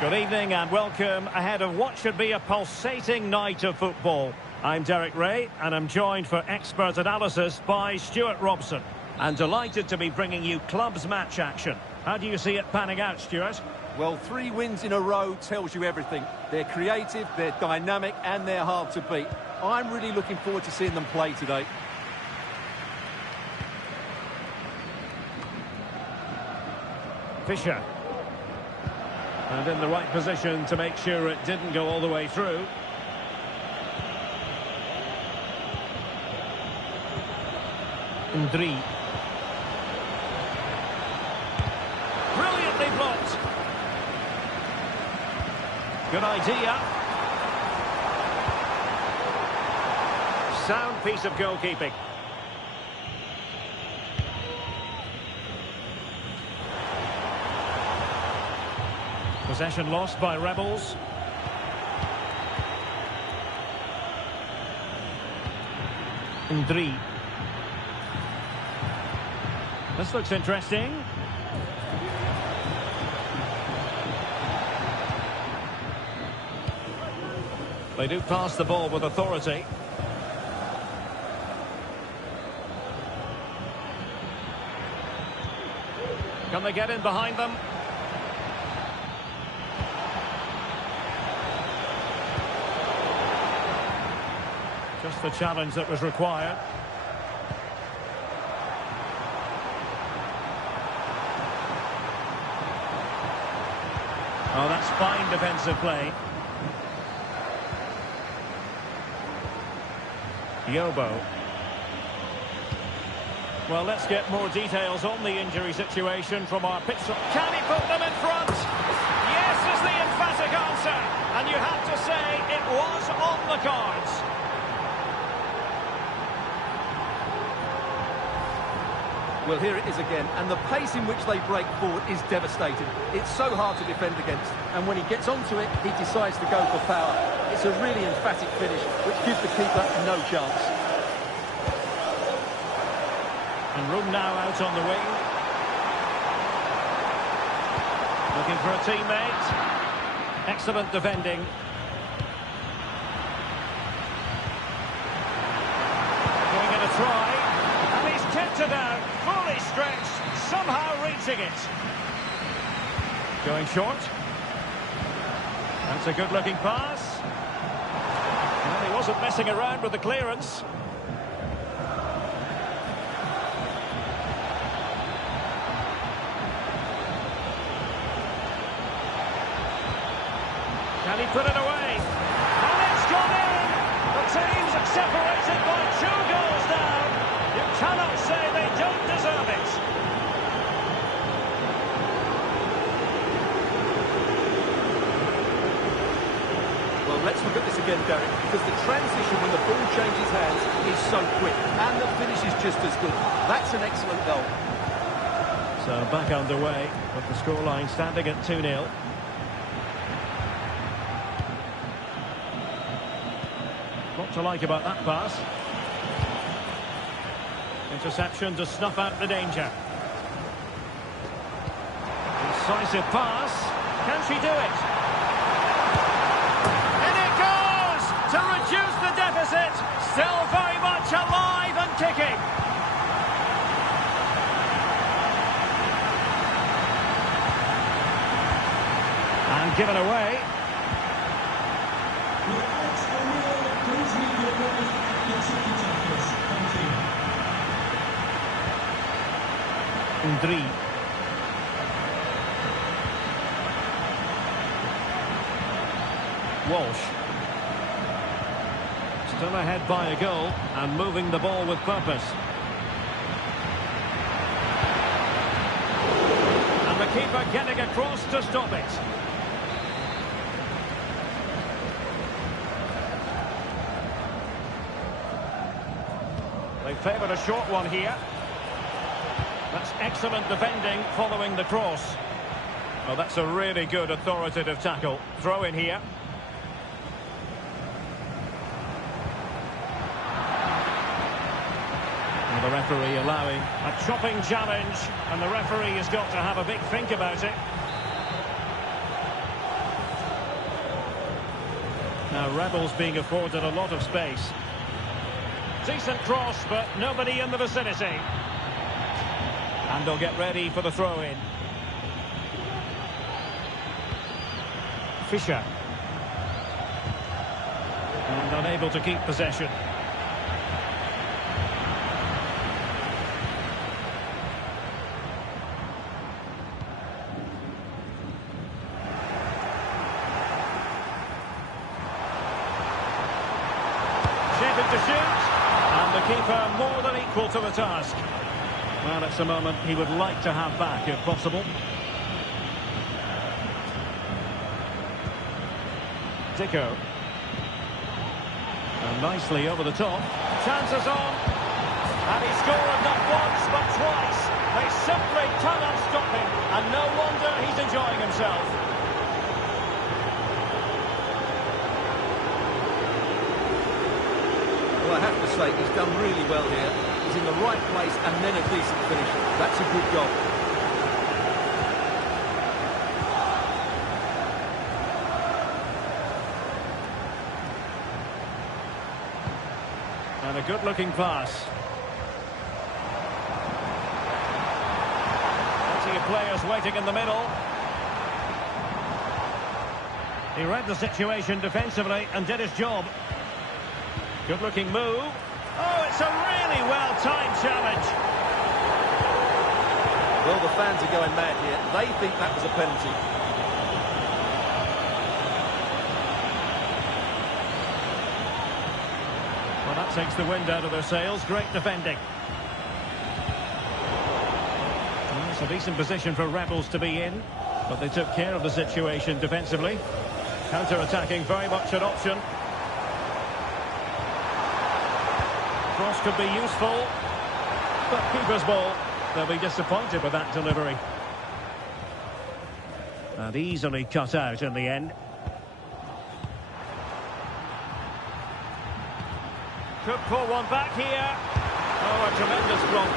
Good evening and welcome ahead of what should be a pulsating night of football. I'm Derek Ray and I'm joined for expert analysis by Stuart Robson. And delighted to be bringing you clubs match action. How do you see it panning out, Stuart? Well, 3 wins in a row tells you everything. They're creative, they're dynamic and they're hard to beat. I'm really looking forward to seeing them play today. Fisher. And in the right position to make sure it didn't go all the way through. Ndri. Brilliantly blocked. Good idea. Sound piece of goalkeeping. Possession lost by Rebels. Ndri. This looks interesting. They do pass the ball with authority. Can they get in behind them? Just the challenge that was required. Oh, that's fine defensive play. Yobo. Well, let's get more details on the injury situation from our pitch. Can he put them in front? Yes is the emphatic answer. And you have to say it was on the cards. Well, here it is again, and the pace in which they break forward is devastating. It's so hard to defend against, and when he gets onto it, he decides to go for power. It's a really emphatic finish, which gives the keeper no chance. And room now out on the wing. Looking for a teammate. Excellent defending. Giving it a try, and he's kept it out. Fully stretched, somehow reaching it. Going short. That's a good-looking pass. Well, he wasn't messing around with the clearance. Can he put it away? And it's gone in! The team's separated by 2 goals now. You cannot say they don't deserve it. Well, let's look at this again, Derek, because the transition when the ball changes hands is so quick, and the finish is just as good. That's an excellent goal. So back underway, with the scoreline standing at 2-0. What to like about that pass? Interception to snuff out the danger. Decisive pass. Can she do it? In it goes! To reduce the deficit. Still very much alive and kicking. And given away. Ndri. Walsh. Still ahead by a goal and moving the ball with purpose. And the keeper getting across to stop it. They favoured a short one here. That's excellent defending following the cross. Oh, that's a really good authoritative tackle. Throw in here. And the referee allowing a chopping challenge, and the referee has got to have a big think about it. The Rebels being afforded a lot of space. Decent cross, but nobody in the vicinity. And they'll get ready for the throw-in. Fisher. And unable to keep possession. Shaping to shoot. And the keeper more than equal to the task. Well, it's a moment he would like to have back, if possible. Dicko. And nicely over the top. Chances on. And he scored not once, but twice. They simply cannot stop him. And no wonder he's enjoying himself. Well, I have to say, he's done really well here. He's in the right place and then a decent finish. That's a good goal. And a good-looking pass. Plenty of players waiting in the middle. He read the situation defensively and did his job. Good-looking move. Oh, it's a really well-timed challenge. Well, the fans are going mad here. They think that was a penalty. Well, that takes the wind out of their sails. Great defending. Well, it's a decent position for Rebels to be in, but they took care of the situation defensively. Counter-attacking, very much an option. Cross could be useful, but keeper's ball. They'll be disappointed with that delivery. And easily cut out in the end. Could pull one back here. Oh, a tremendous block.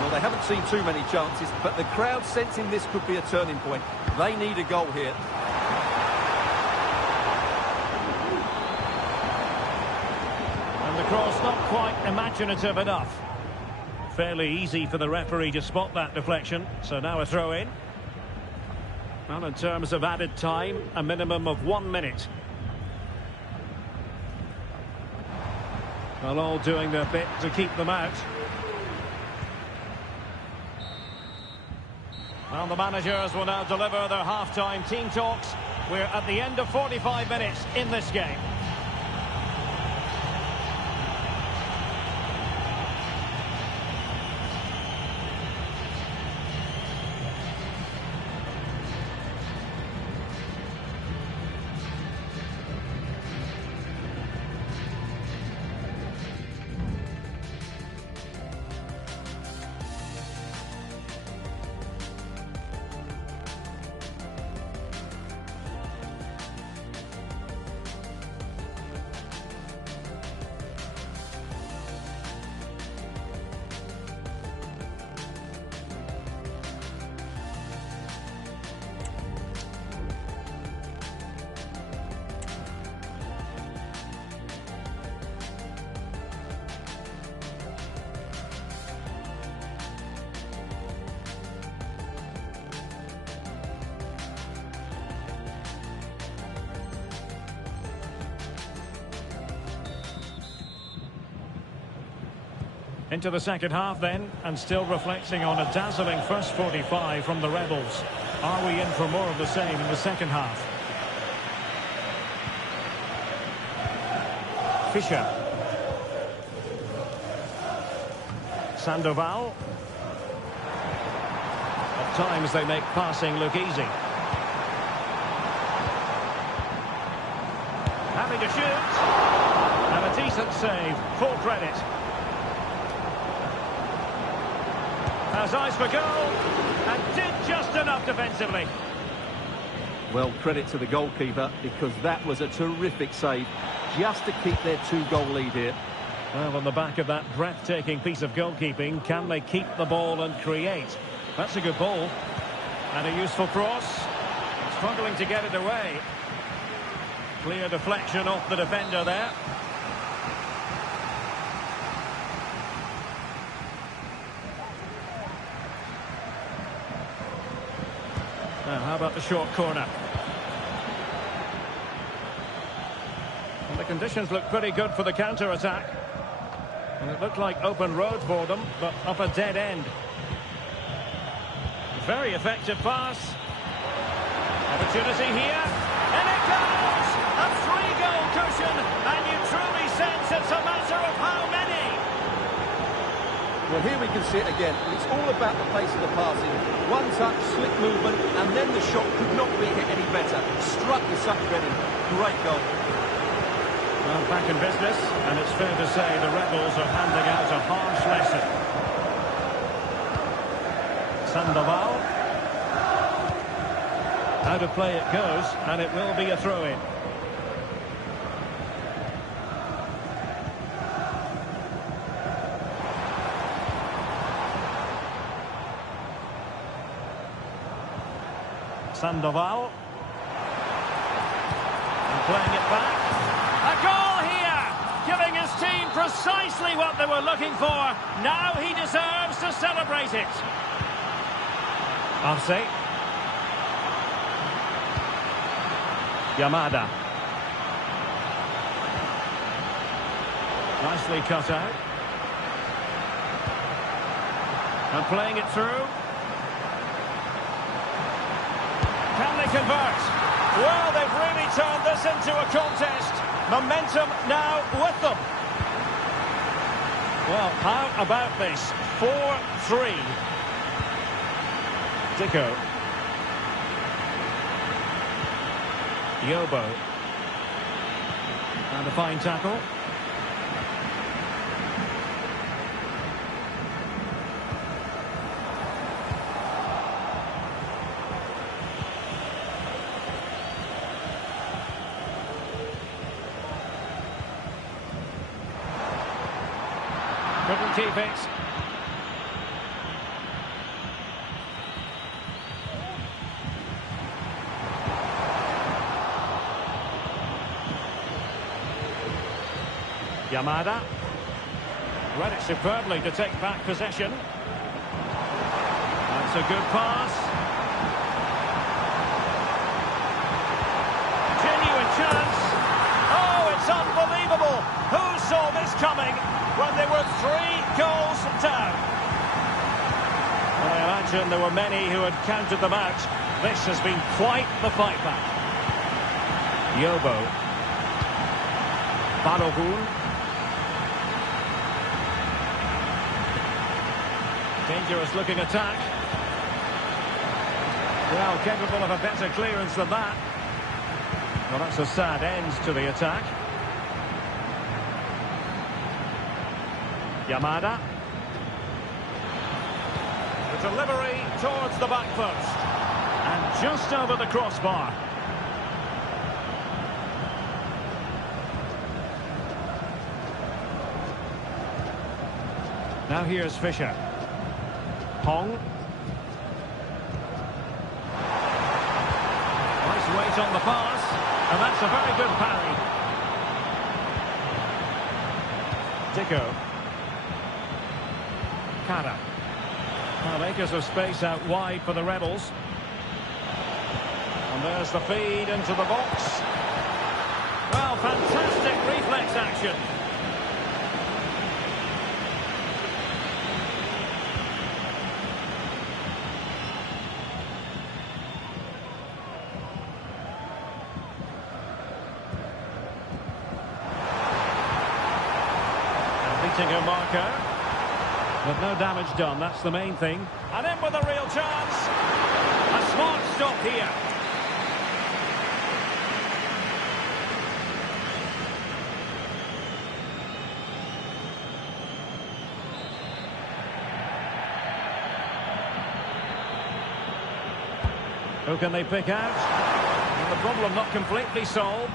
Well, they haven't seen too many chances, but the crowd sensing this could be a turning point. They need a goal here. And the cross not quite imaginative enough. Fairly easy for the referee to spot that deflection. So now a throw in. Well, in terms of added time, a minimum of 1 minute. Well, all doing their bit to keep them out. Well, the managers will now deliver their half-time team talks. We're at the end of 45 minutes in this game. Into the second half then, and still reflecting on a dazzling first 45 from the Rebels. Are we in for more of the same in the second half? Fisher. Sandoval. At times they make passing look easy. Having to shoot. And a decent save. Full credit. Has eyes for goal, and did just enough defensively. Well, credit to the goalkeeper, because that was a terrific save, just to keep their 2-goal lead here. Well, on the back of that breathtaking piece of goalkeeping, can they keep the ball and create? That's a good ball. And a useful cross. Struggling to get it away. Clear deflection off the defender there. Now, how about the short corner? And the conditions look pretty good for the counter-attack. And it looked like open road for them, but up a dead end. Very effective pass. Opportunity here. And it goes! A 3-goal cushion, and you truly sense it's a matter of how many. Well, here we can see it again. It's all about the pace of the passing. One touch, slick movement, and then the shot could not be hit any better. Struck with such reading. Great goal. Well, back in business, and it's fair to say the Rebels are handing out a harsh lesson. Sandoval. Out of play it goes, and it will be a throw-in. Sandoval. And playing it back. A goal here! Giving his team precisely what they were looking for. Now he deserves to celebrate it. Offside. Yamada. Nicely cut out. And playing it through. Can they convert? Well, they've really turned this into a contest. Momentum now with them. Well, how about this? 4-3. Dicko. Yobo. And a fine tackle. Couldn't keep it. Yamada. Read it superbly to take back possession. That's a good pass. Genuine chance. Oh, it's unbelievable. Who saw this coming when they were 3 goals down? Well, I imagine there were many who had counted them out. This has been quite the fight back. Yobo. Balogun. Dangerous looking attack. Well, capable of a better clearance than that. Well, that's a sad end to the attack. Yamada. The delivery towards the back post. And just over the crossbar. Now here's Fisher. Hong. Nice weight on the pass, and that's a very good parry. Dicko. Kara. Well, acres of space out wide for the Rebels. And there's the feed into the box. Well, fantastic reflex action. A marker, but no damage done. That's the main thing. And in with a real chance. A smart stop here. Who can they pick out? And the problem not completely solved.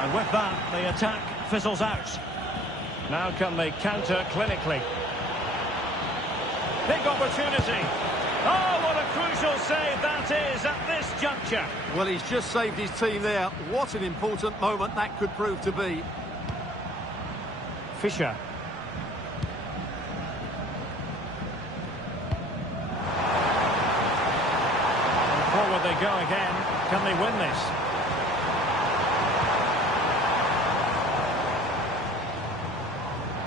And with that, the attack fizzles out. Now can they counter clinically? Big opportunity. Oh, what a crucial save that is at this juncture. Well, he's just saved his team there. What an important moment that could prove to be. Fisher. And forward they go again. Can they win this?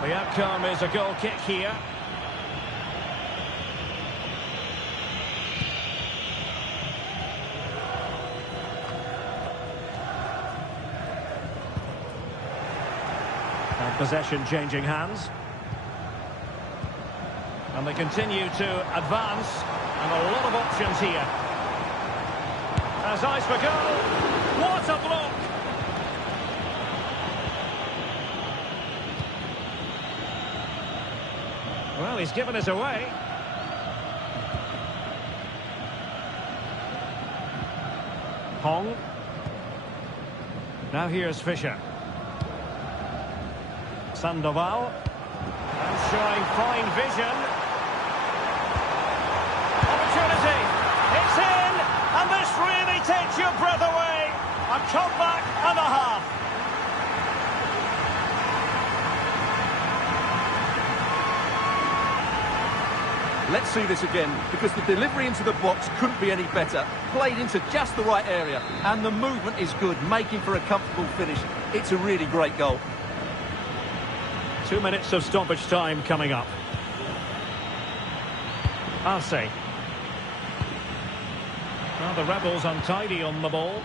The outcome is a goal kick here. And possession changing hands. And they continue to advance. And a lot of options here. As eyes for goal. What a block! Well, he's given us away. Hong. Now here's Fisher. Sandoval. And showing fine vision. Opportunity. It's in. And this really takes your breath away. A comeback and a half. Let's see this again, because the delivery into the box couldn't be any better. Played into just the right area, and the movement is good, making for a comfortable finish. It's a really great goal. 2 minutes of stoppage time coming up. Arce. Well, the Rebels untidy on the ball.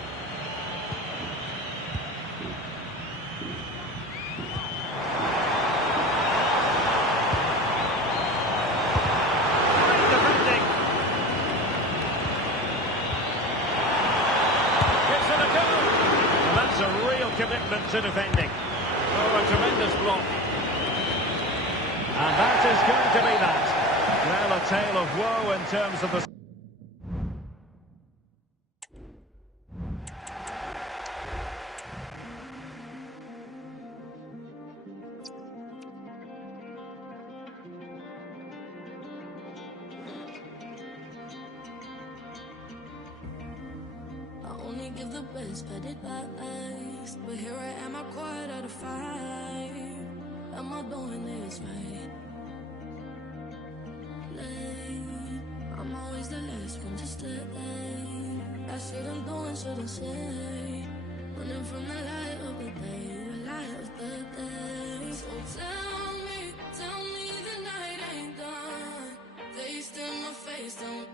Commitment to defending. Oh, a tremendous block. And that is going to be that. Well, a tale of woe in terms of the... I only give the best, but it lies. But here I am, I quiet out of 5. Am I doing this right? Late. I'm always the last one to stay. I shouldn't do and shouldn't say. Running from the light of the day, the light of the day. So tell me the night ain't done. Faced in my face, don't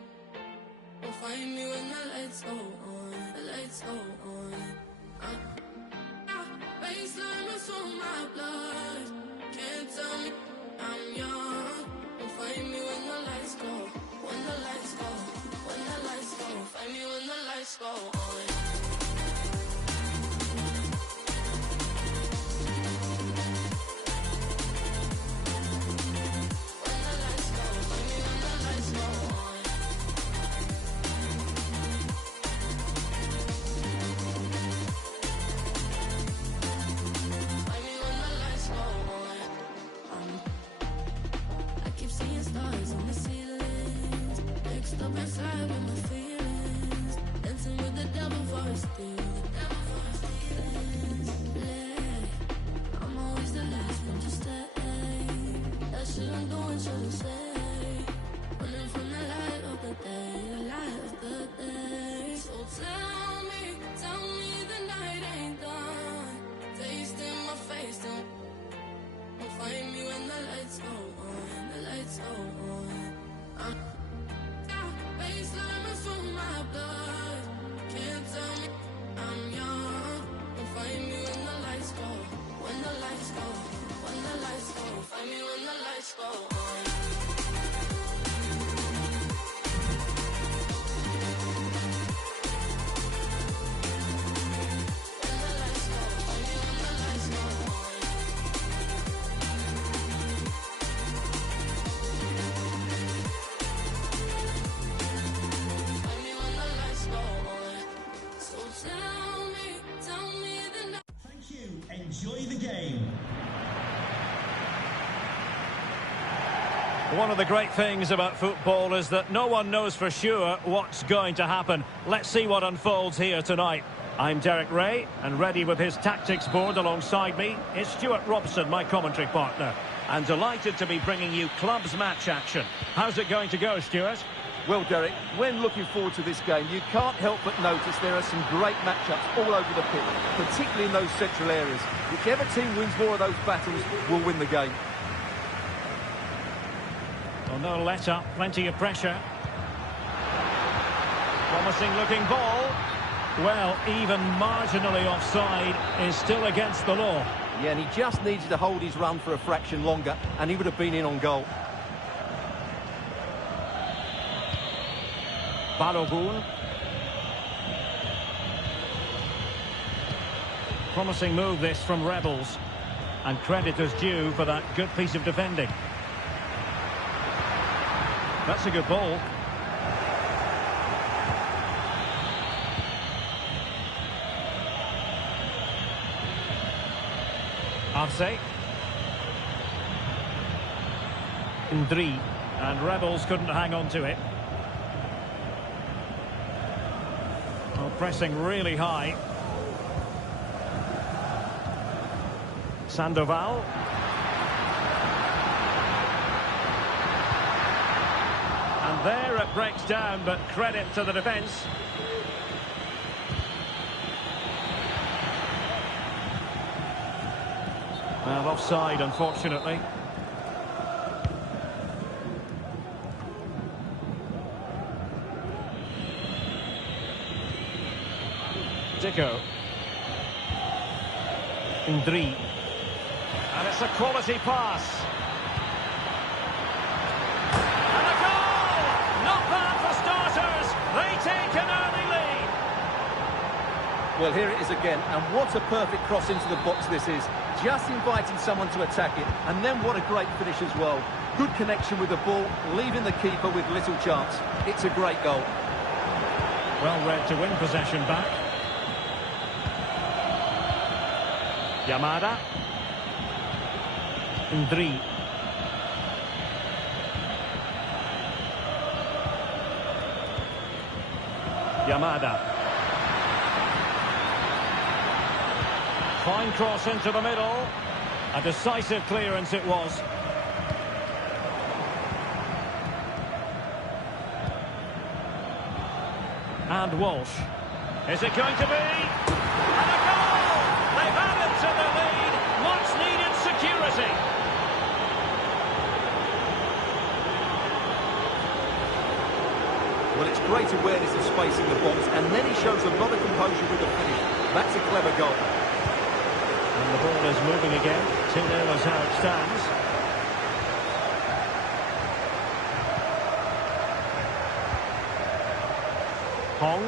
find me when the lights go on. The lights go on. Baseline is on my blood. Can't tell me I'm young. Don't find me when the lights go. When the lights go. When the lights go. Find me when the lights go on. Inside with my feelings, dancing with the devil for a steal. I'm always the last one to stay. That shit I'm doing, shouldn't say. Running from the light of the day, the light of the day. So tell me the night ain't done. Taste in my face, don't find me when the lights go on, the lights go on. Baseline is on my blood. Can't tell me I'm young. Don't find me when the lights go. When the lights go. When the lights go. Find me when the lights go on. Enjoy the game. One of the great things about football is that no one knows for sure what's going to happen. Let's see what unfolds here tonight. I'm Derek Ray, and ready with his tactics board alongside me is Stuart Robson, my commentary partner. And delighted to be bringing you clubs match action. How's it going to go, Stuart? Well, Derek, when looking forward to this game, you can't help but notice there are some great matchups all over the pitch, particularly in those central areas. Whichever team wins more of those battles will win the game. Well, no let-up, plenty of pressure. Promising looking ball. Well, even marginally offside is still against the law. Yeah, and he just needed to hold his run for a fraction longer, and he would have been in on goal. Balogun. Promising move this from Rebels. And credit is due for that good piece of defending. That's a good ball. Arce. Ndri. And Rebels couldn't hang on to it. Oh, pressing really high. Sandoval. And there it breaks down, but credit to the defence. Well, offside, unfortunately. Dico. Ndri. And it's a quality pass. And a goal! Not bad for starters. They take an early lead. Well, here it is again, and what a perfect cross into the box this is. Just inviting someone to attack it, and then what a great finish as well. Good connection with the ball, leaving the keeper with little chance. It's a great goal. Well read to win possession back. Yamada. Ndri. Yamada. Fine cross into the middle. A decisive clearance it was. And Walsh. Is it going to be? And a goal! They've added to the lead. Much needed security. Well, it's great awareness of space in the box, and then he shows a lot of composure with the finish. That's a clever goal. And the ball is moving again. 2-0 is how it stands. Hong.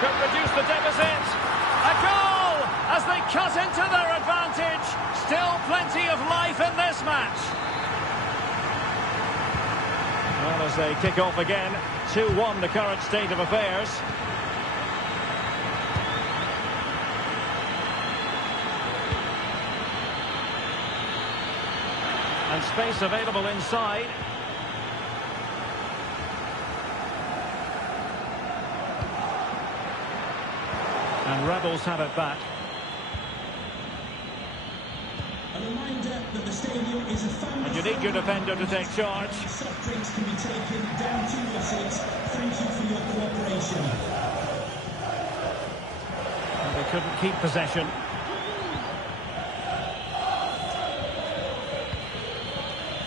Could reduce the deficit. A goal as they cut into their advantage. Still plenty of life in this match. Well, as they kick off again, 2-1 the current state of affairs. And space available inside. And Rebels have it back. A reminder that the stadium is a family. And you need your defender to take charge. Soft drinks can be taken down to your seats. Thank you for your cooperation. And they couldn't keep possession.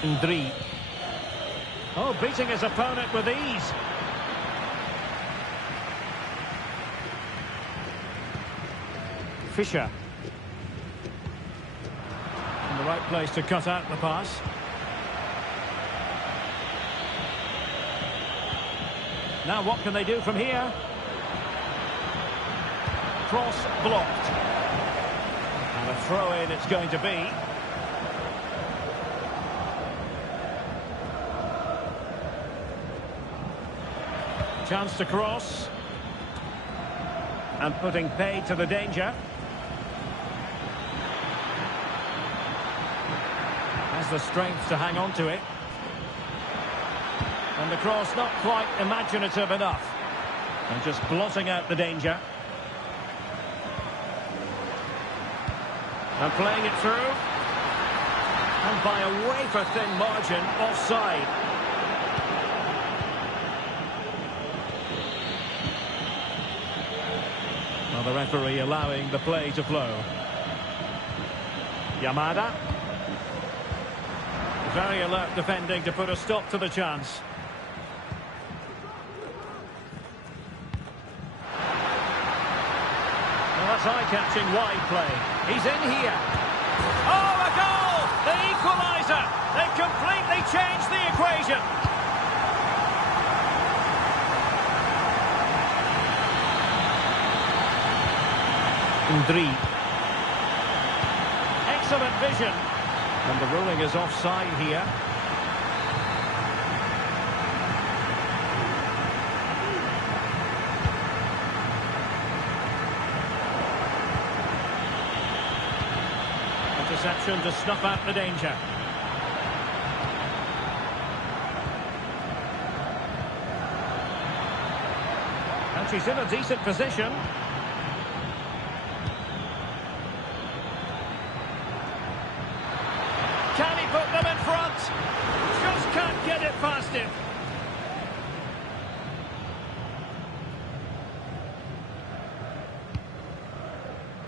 Ndri. Oh, beating his opponent with ease. Fisher. In the right place to cut out the pass. Now what can they do from here? Cross blocked. And a throw-in it's going to be. Chance to cross. And putting paid to the danger. has the strength to hang on to it. And the cross not quite imaginative enough. And just blotting out the danger. And playing it through. And by a wafer-thin margin, offside. Well, the referee allowing the play to flow. Yamada. Very alert defending to put a stop to the chance. Well, that's eye-catching wide play. He's in here. Oh, a goal! The equaliser! They've completely changed the equation. Ndri. Excellent vision. And the ruling is offside here. Interception to snuff out the danger. And she's in a decent position. Can he put them in front? Just can't get it past him.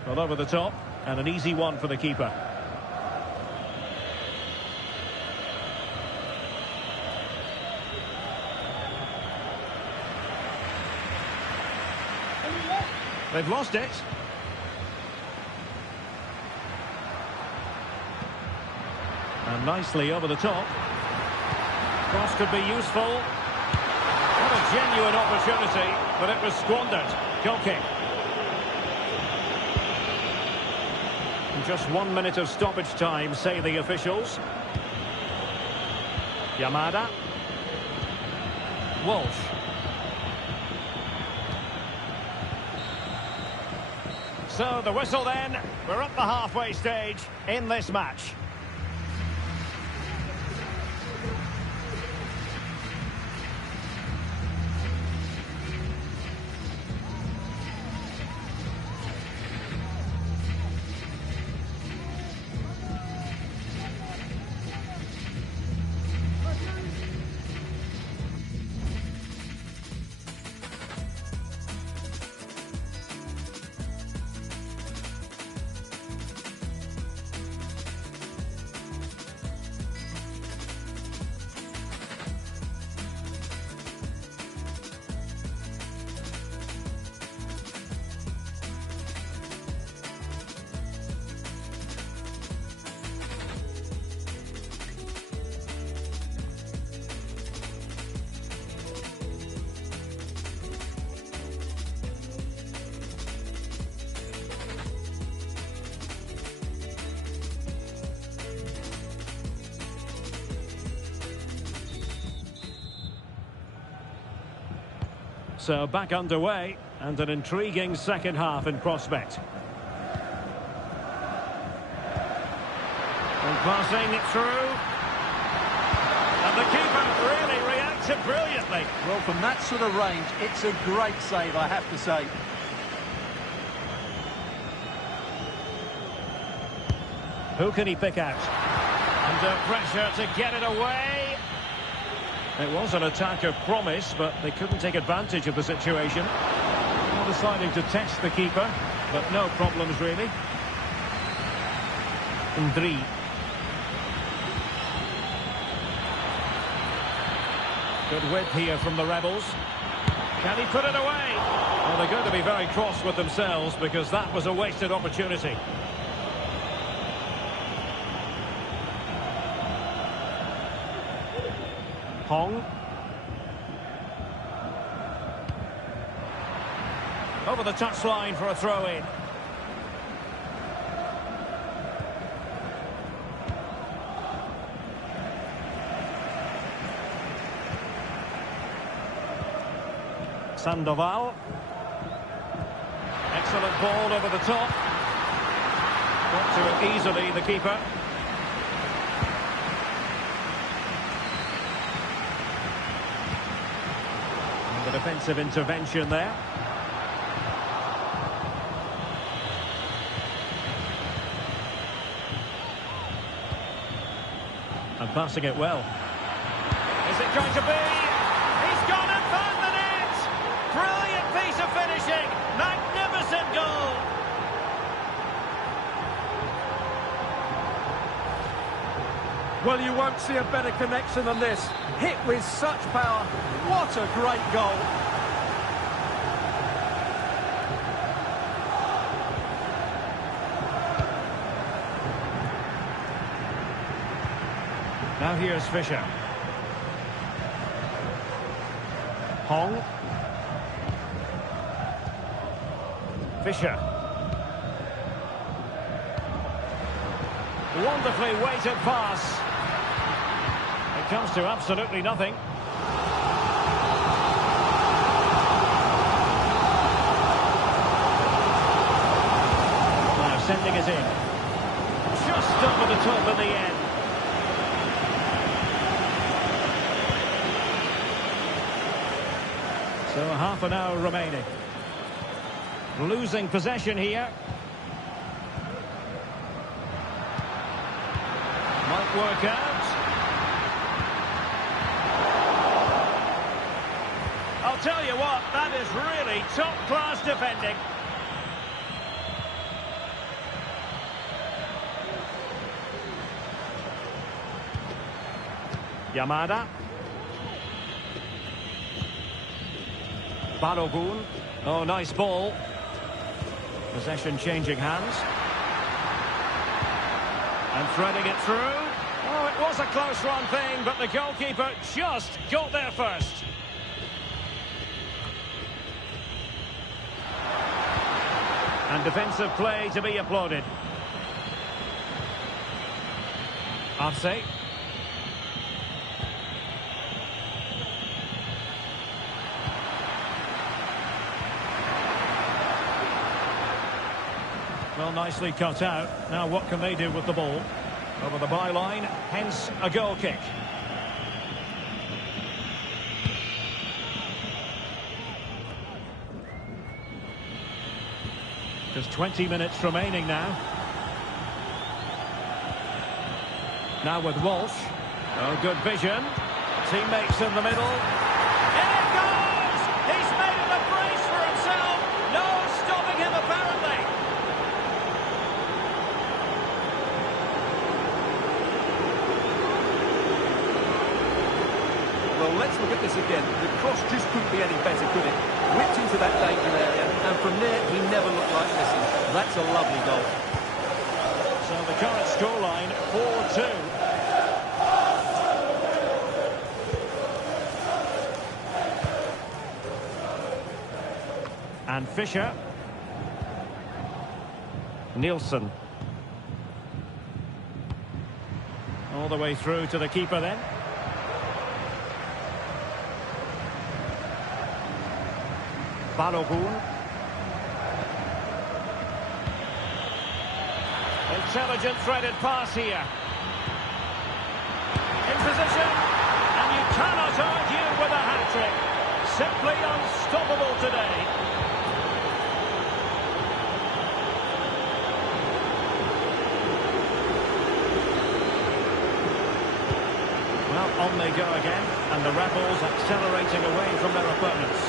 Well, over the top, and an easy one for the keeper. They've lost it. And nicely over the top. Cross could be useful. What a genuine opportunity, but it was squandered. Goal kick. And just 1 minute of stoppage time, say the officials. Yamada. Walsh. So the whistle then. We're up the halfway stage in this match. So back underway, and an intriguing second half in prospect. And passing it through. And the keeper really reacted brilliantly. Well, from that sort of range, it's a great save, I have to say. Who can he pick out? Under pressure to get it away. It was an attack of promise, but they couldn't take advantage of the situation. Deciding to test the keeper, but no problems really. Ndri. Good width here from the Rebels. Can he put it away? Well, they're going to be very cross with themselves because that was a wasted opportunity. Hong. Over the touchline for a throw-in. Sandoval. Excellent ball over the top. Got to it easily, the keeper. defensive intervention there. And passing it well. Is it going to be? He's gone and found the net! Brilliant piece of finishing! Magnificent goal! Well, you won't see a better connection than this. Hit with such power. What a great goal. Now here's Fisher. Hong. Fisher. Wonderfully weighted pass. It comes to absolutely nothing. Now sending it in. Just over the top in the end. So half an hour remaining. Losing possession here. Might work out. I'll tell you what, that is really top-class defending. Yamada. Balogun. Oh, nice ball. Possession changing hands. And threading it through. Oh, it was a close run thing, but the goalkeeper just got there first. And defensive play to be applauded. Arce. Well, nicely cut out. Now what can they do with the ball? Over the byline, hence a goal kick. Just 20 minutes remaining now. Now with Walsh. Oh, good vision. Teammates in the middle. In it goes! He's made it a brace for himself. No stopping him, apparently. Well, let's look at this again. The cross just couldn't be any better, could it? Whipped into that danger area, and from there, he never looked like missing. That's a lovely goal. So the current scoreline, 4-2. And Fisher. Nielsen. All the way through to the keeper then. Balogun. Intelligent threaded pass here. In position. And you cannot argue with a hat-trick. Simply unstoppable today. Well, on they go again. And the Rebels accelerating away from their opponents.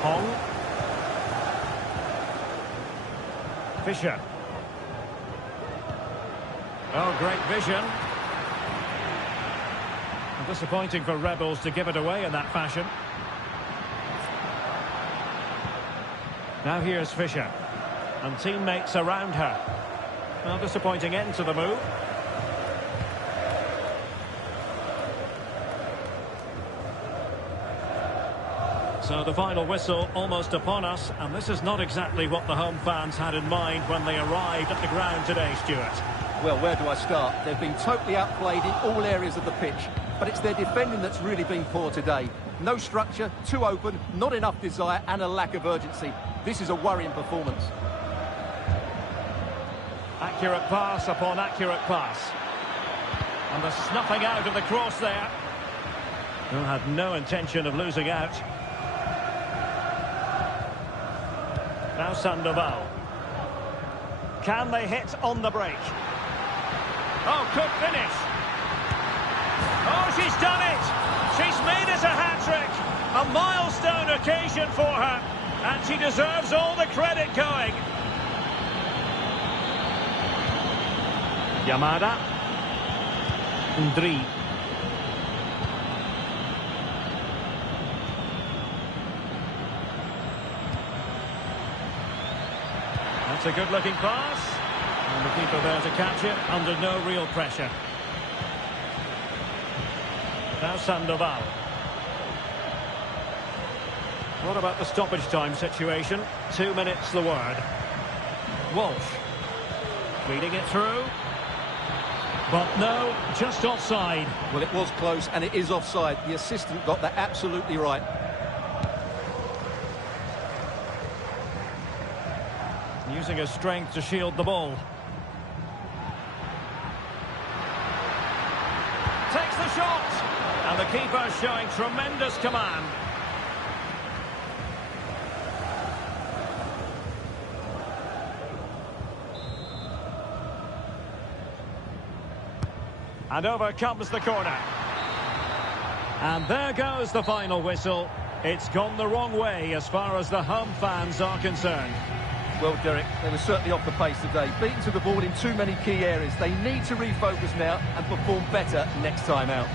Hong. Fisher. Oh, great vision. Disappointing for Rebels to give it away in that fashion. Now here's Fisher. And teammates around her. Well, disappointing end to the move. So the final whistle almost upon us, and this is not exactly what the home fans had in mind when they arrived at the ground today, Stuart. Well, where do I start? They've been totally outplayed in all areas of the pitch, but it's their defending that's really been poor today. No structure, too open, not enough desire, and a lack of urgency. This is a worrying performance. Accurate pass upon accurate pass. And the snuffing out of the cross there. Who had no intention of losing out. Now Sandoval. Can they hit on the break? Oh, good finish. Oh, she's done it. She's made it a hat-trick. A milestone occasion for her. And she deserves all the credit going. Yamada. Ndri. That's a good-looking pass. And the keeper there to catch it under no real pressure. Now Sandoval. What about the stoppage time situation? 2 minutes the word. Walsh. Reading it through. But no, just offside. Well, it was close and it is offside. The assistant got that absolutely right. Using his strength to shield the ball. Takes the shot. And the keeper showing tremendous command. And over comes the corner. And there goes the final whistle. It's gone the wrong way as far as the home fans are concerned. Well, Derek, they were certainly off the pace today. Beaten to the ball in too many key areas. They need to refocus now and perform better next time out.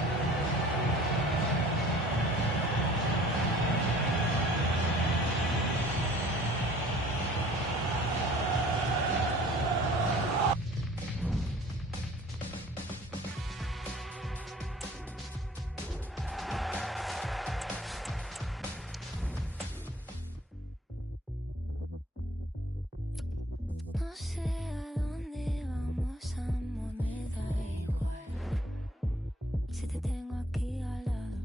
No sé a dónde vamos, amor, me da igual. Si te tengo aquí al lado,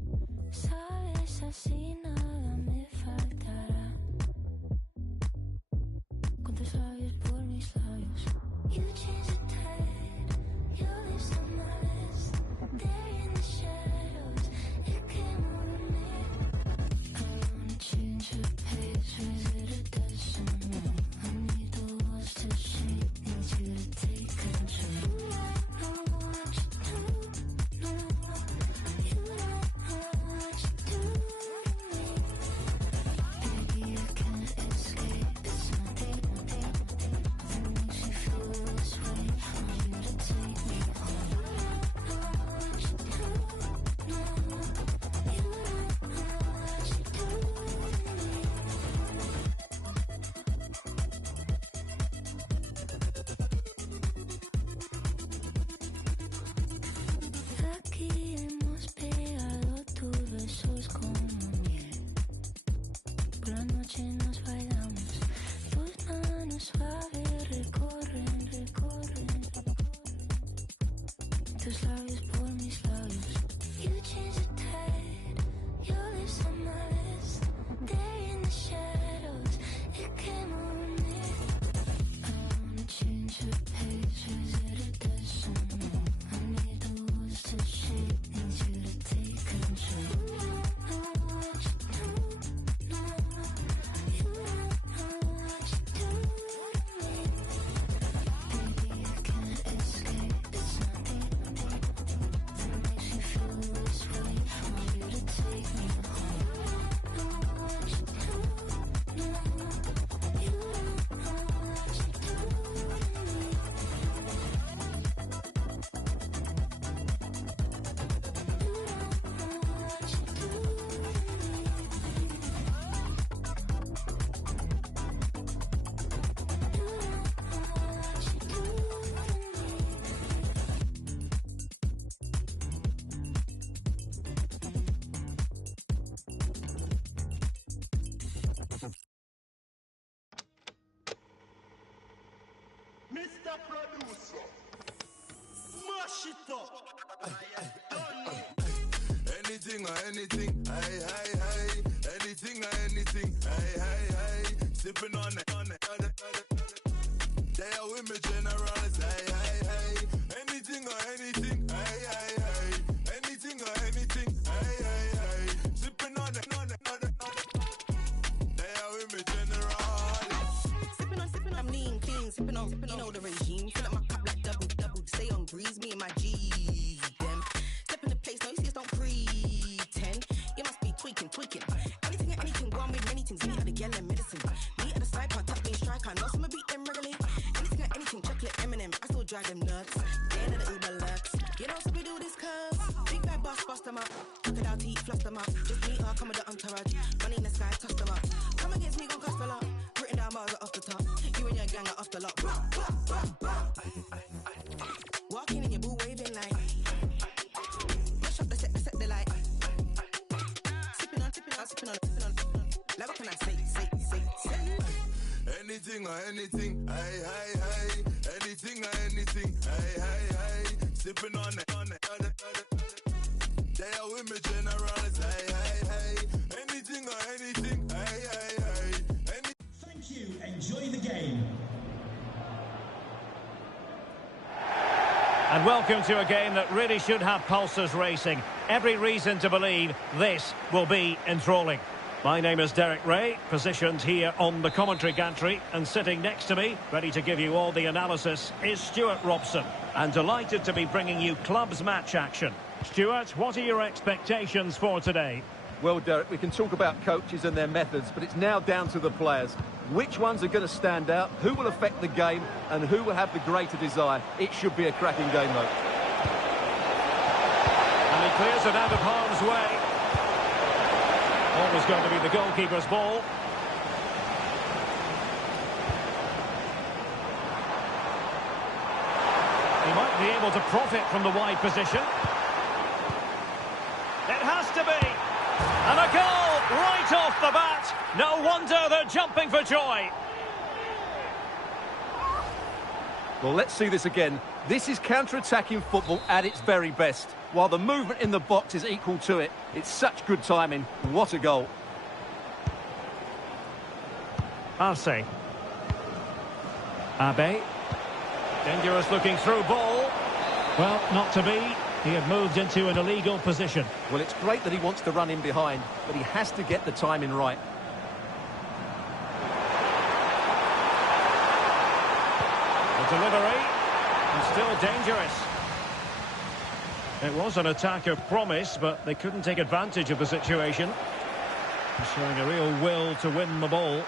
sabes, así nada me faltará. Con tus labios por mis labios. You change the tide, you leave some malice. There in the shadows, it came over me. I wanna change the pace, visit a destination. I need the walls to shake, need you to take control. You don't know what you do, no. You don't know what you do to me. Baby, I can't escape, it's nothing that makes me feel this way. I want you to take me home. You don't know what you do, no. You don't know what you do to me. Aquí hemos pegado tus besos como miel. Por la noche nos bailamos. Tus manos suaves recorren, recorren. Tus labios por mis labios. You change the tide, you leave some malice. There in the shadows, it came over me. I wanna change the pace, visit a destination. I need the walls to shake, need you to take control. You don't know what you do, no. You don't know what you do to me. Baby, I can't escape, it's nothing that makes me feel this way. I want you to take me home. You don't know what you do, no. You don't know what you do to me. Mr. Producer, mash it up. Anything or anything, hey, hey, hey. Anything or anything, hey, hey, hey. Sipping on it, on it. They are with me generals, hey, hey, hey. Anything or anything, hey, hey, hey. Anything or anything, hey, hey, hey. meetings, we had a girl in medicine. Me at the sniper, top me striker, know some beat them regularly. Anything like anything, chocolate Eminem, I still drive them nuts. Yeah, the Uber lurks. You know, so we do this cuz. Big bad boss, bust them up. Crocodile teeth, fluff them up. Just meet her, come with the entourage. Money in the sky, toss them up. Come against me, gon' cost a lot. Written down bars are off the top. You and your gang are off the lot. Walking in your boo waving like. Mash up the set the light. Sipping on. Like what can I say? Anything or anything, hey. Anything or anything, hey. Sipping on it. They are with me generals, hey. Anything or anything, hey. Thank you. Enjoy the game. And welcome to a game that really should have pulses racing. Every reason to believe this will be enthralling. My name is Derek Ray, positioned here on the commentary gantry, and sitting next to me, ready to give you all the analysis, is Stuart Robson. And delighted to be bringing you clubs match action. Stuart, what are your expectations for today? Well, Derek, we can talk about coaches and their methods, but it's now down to the players. Which ones are going to stand out, who will affect the game, and who will have the greater desire? It should be a cracking game, though. And he clears it out of harm's way. Always going to be the goalkeeper's ball. He might be able to profit from the wide position. It has to be. And a goal right off the bat. No wonder they're jumping for joy. Well, let's see this again. This is counter-attacking football at its very best. While the movement in the box is equal to it, it's such good timing. What a goal. Arce. Abe. Dangerous looking through ball. Well, not to be. He had moved into an illegal position. Well, it's great that he wants to run in behind, but he has to get the timing right. The delivery, and still dangerous. It was an attack of promise, but they couldn't take advantage of the situation. Showing a real will to win the ball.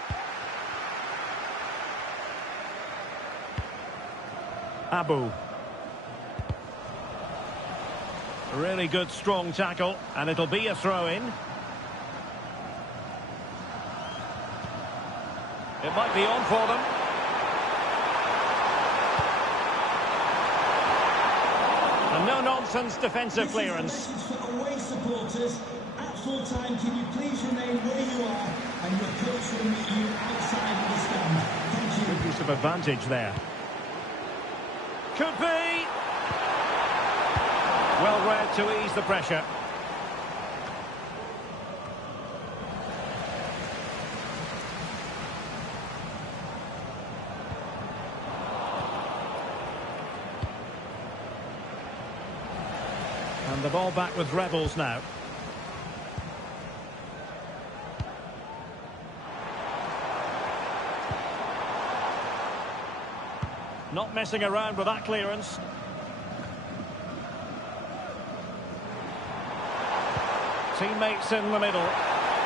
Abu. A really good, strong tackle, and it'll be a throw-in. It might be on for them. And no-nonsense defensive clearance. This is the message for away supporters. At full time, can you please remain where you are, and your coach will meet you outside of the stand. Thank you. Good use of advantage there. Could be. Well read to ease the pressure. And the ball back with Rebels now. Not messing around with that clearance. Teammates in the middle.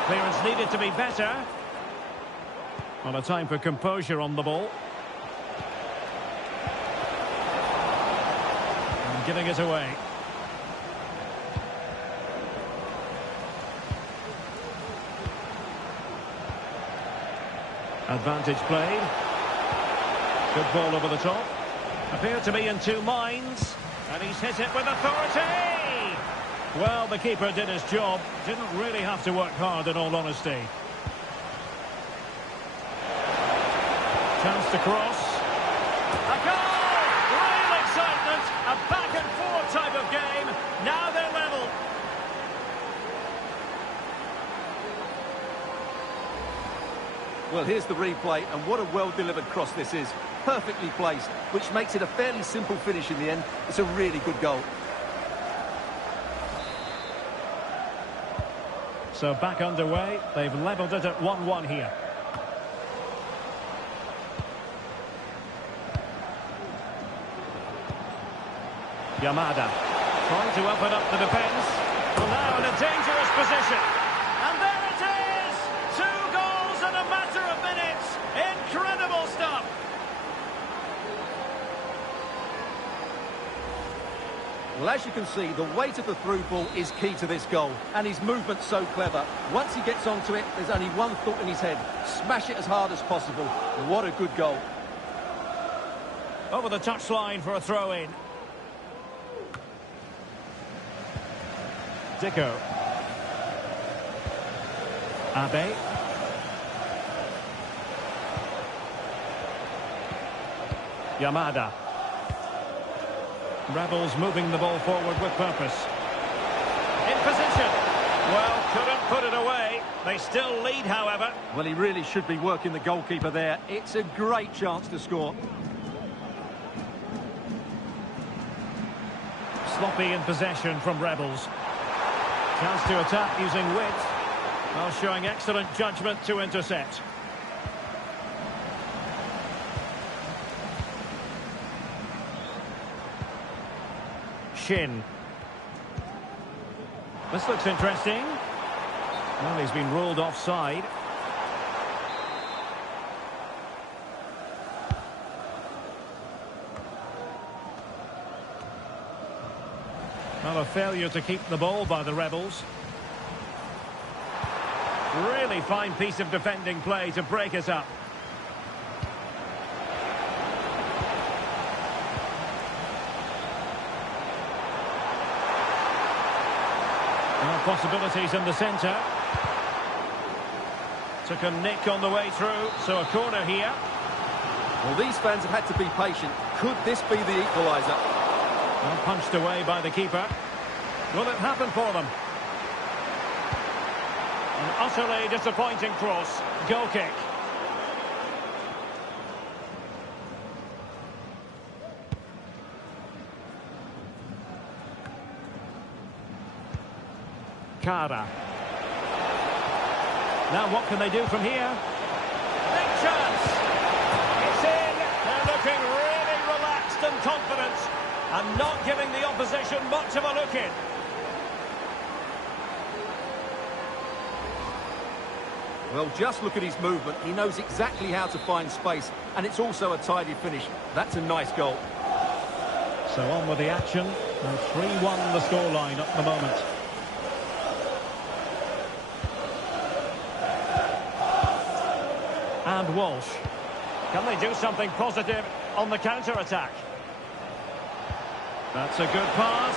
Clearance needed to be better. Well, a time for composure on the ball. And giving it away. Advantage played. Good ball over the top. Appeared to be in two minds. And he's hit it with authority. Well, the keeper did his job. Didn't really have to work hard, in all honesty. Chance to cross. A goal! Real excitement. A back-and-forth type of game. Now they're level. Well, here's the replay, and what a well-delivered cross this is. Perfectly placed, which makes it a fairly simple finish in the end. It's a really good goal. So back underway. They've levelled it at 1-1 here. Yamada trying to open up the defence. Well, now in a dangerous position. And there it is! 2 goals Well, as you can see, the weight of the through ball is key to this goal, and his movement's so clever. Once he gets onto it, there's only one thought in his head: smash it as hard as possible. What a good goal. Over the touchline for a throw-in. Zico. Abe. Yamada. Rebels moving the ball forward with purpose. In position. Well, couldn't put it away. They still lead, however. Well, he really should be working the goalkeeper there. It's a great chance to score. Sloppy in possession from Rebels. Chance to attack using width, while showing excellent judgment to intercept. Shin. This looks interesting. Well, he's been ruled offside. Well, a failure to keep the ball by the Rebels. Really fine piece of defending play to break us up. Well, possibilities in the centre. Took a nick on the way through, so a corner here. Well, these fans have had to be patient. Could this be the equaliser? Well, punched away by the keeper. Will it happen for them? An utterly disappointing cross. Goal kick. Kara. Now what can they do from here? Big chance! It's in! They're looking really relaxed and confident, and not giving the opposition much of a look in. Well, just look at his movement. He knows exactly how to find space, and it's also a tidy finish. That's a nice goal. So on with the action. 3-1 the scoreline at the moment. And Walsh. Can they do something positive on the counter-attack? That's a good pass.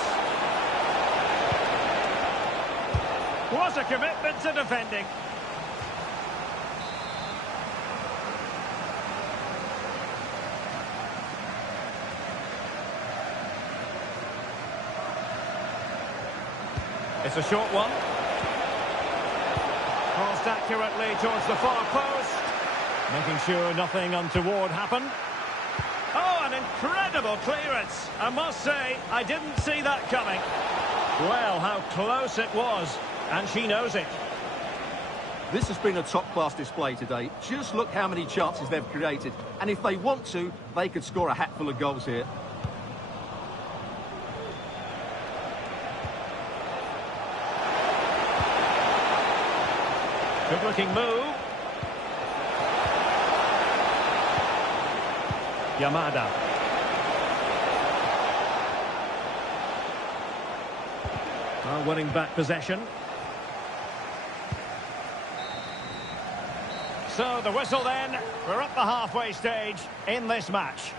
What a commitment to defending. It's a short one. Crossed accurately towards the far post. Making sure nothing untoward happened. Oh, an incredible clearance. I must say, I didn't see that coming. Well, how close it was. And she knows it. This has been a top-class display today. Just look how many chances they've created. And if they want to, they could score a hatful of goals here. Good-looking move. Yamada. Well, winning back possession. So the whistle then. We're at the halfway stage in this match.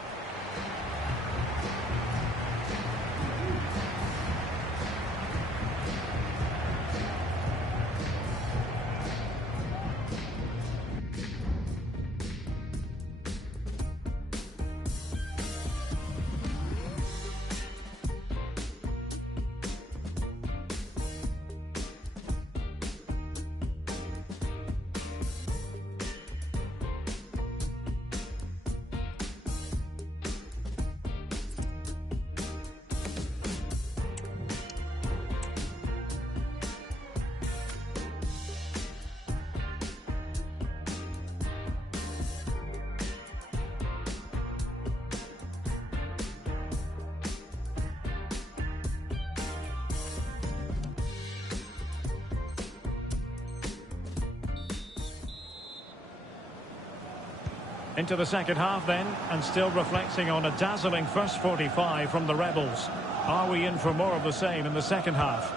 Into the second half then, and still reflecting on a dazzling first 45 from the Rebels. Are we in for more of the same in the second half?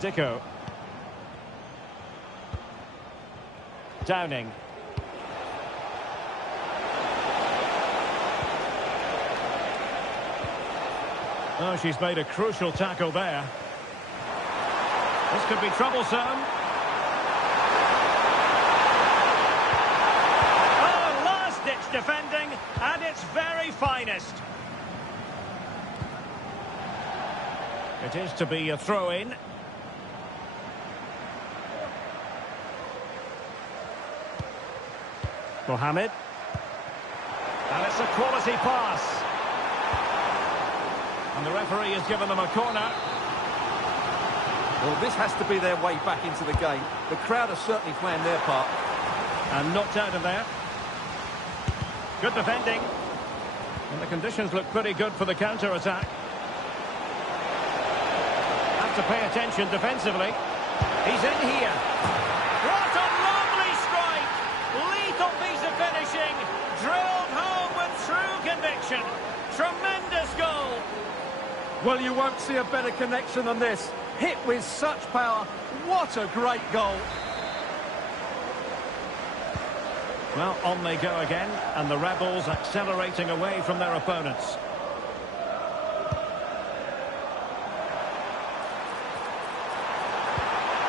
Dicko. Downing. Oh, she's made a crucial tackle there. This could be troublesome. Oh, last-ditch defending at its very finest. It is to be a throw-in. Mohamed. And it's a quality pass. And the referee has given them a corner. Well, this has to be their way back into the game. The crowd are certainly playing their part. And knocked out of there. Good defending. And the conditions look pretty good for the counter-attack. Have to pay attention defensively. He's in here. What a lovely strike! Lethal piece of finishing. Drilled home with true conviction. Tremendous goal. Well, you won't see a better connection than this. Hit with such power. What a great goal. Well, on they go again, and the Rebels accelerating away from their opponents.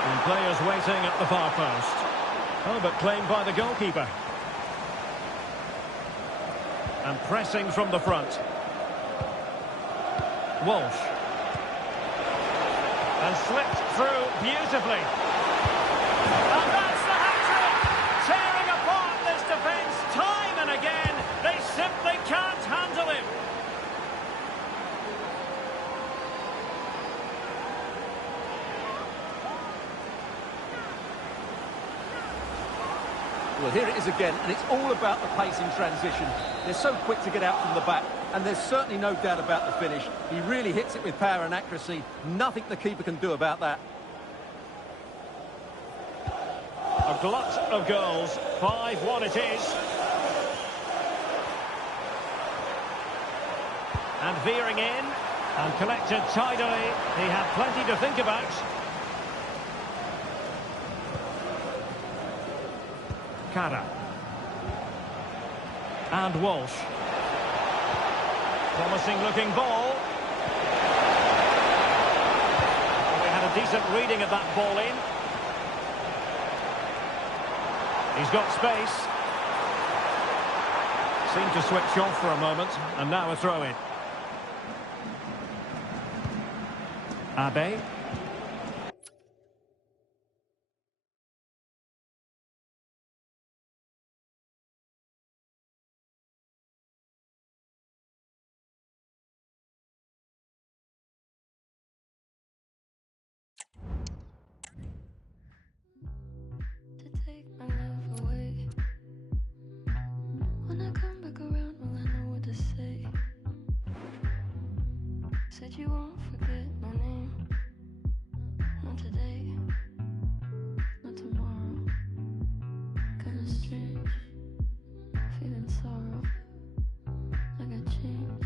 And players waiting at the far post. Oh, but claimed by the goalkeeper. And pressing from the front. Walsh. And slipped through beautifully. And that's the hat-trick! Tearing apart this defence time and again. They simply can't handle him. Well, here it is again, and it's all about the pace in transition. They're so quick to get out from the back, and there's certainly no doubt about the finish. He really hits it with power and accuracy. Nothing the keeper can do about that. A glut of goals. 5-1 it is. And veering in, and collected tidily. He had plenty to think about. Cara. And Walsh. Promising looking ball. Well, they had a decent reading of that ball in. He's got space. Seemed to switch off for a moment, and now a throw-in. Abe. To take my love away. When I come back around, will I know what to say? Said you won't forget my name. Not today, not tomorrow. Kinda strange, feeling sorrow. I got change,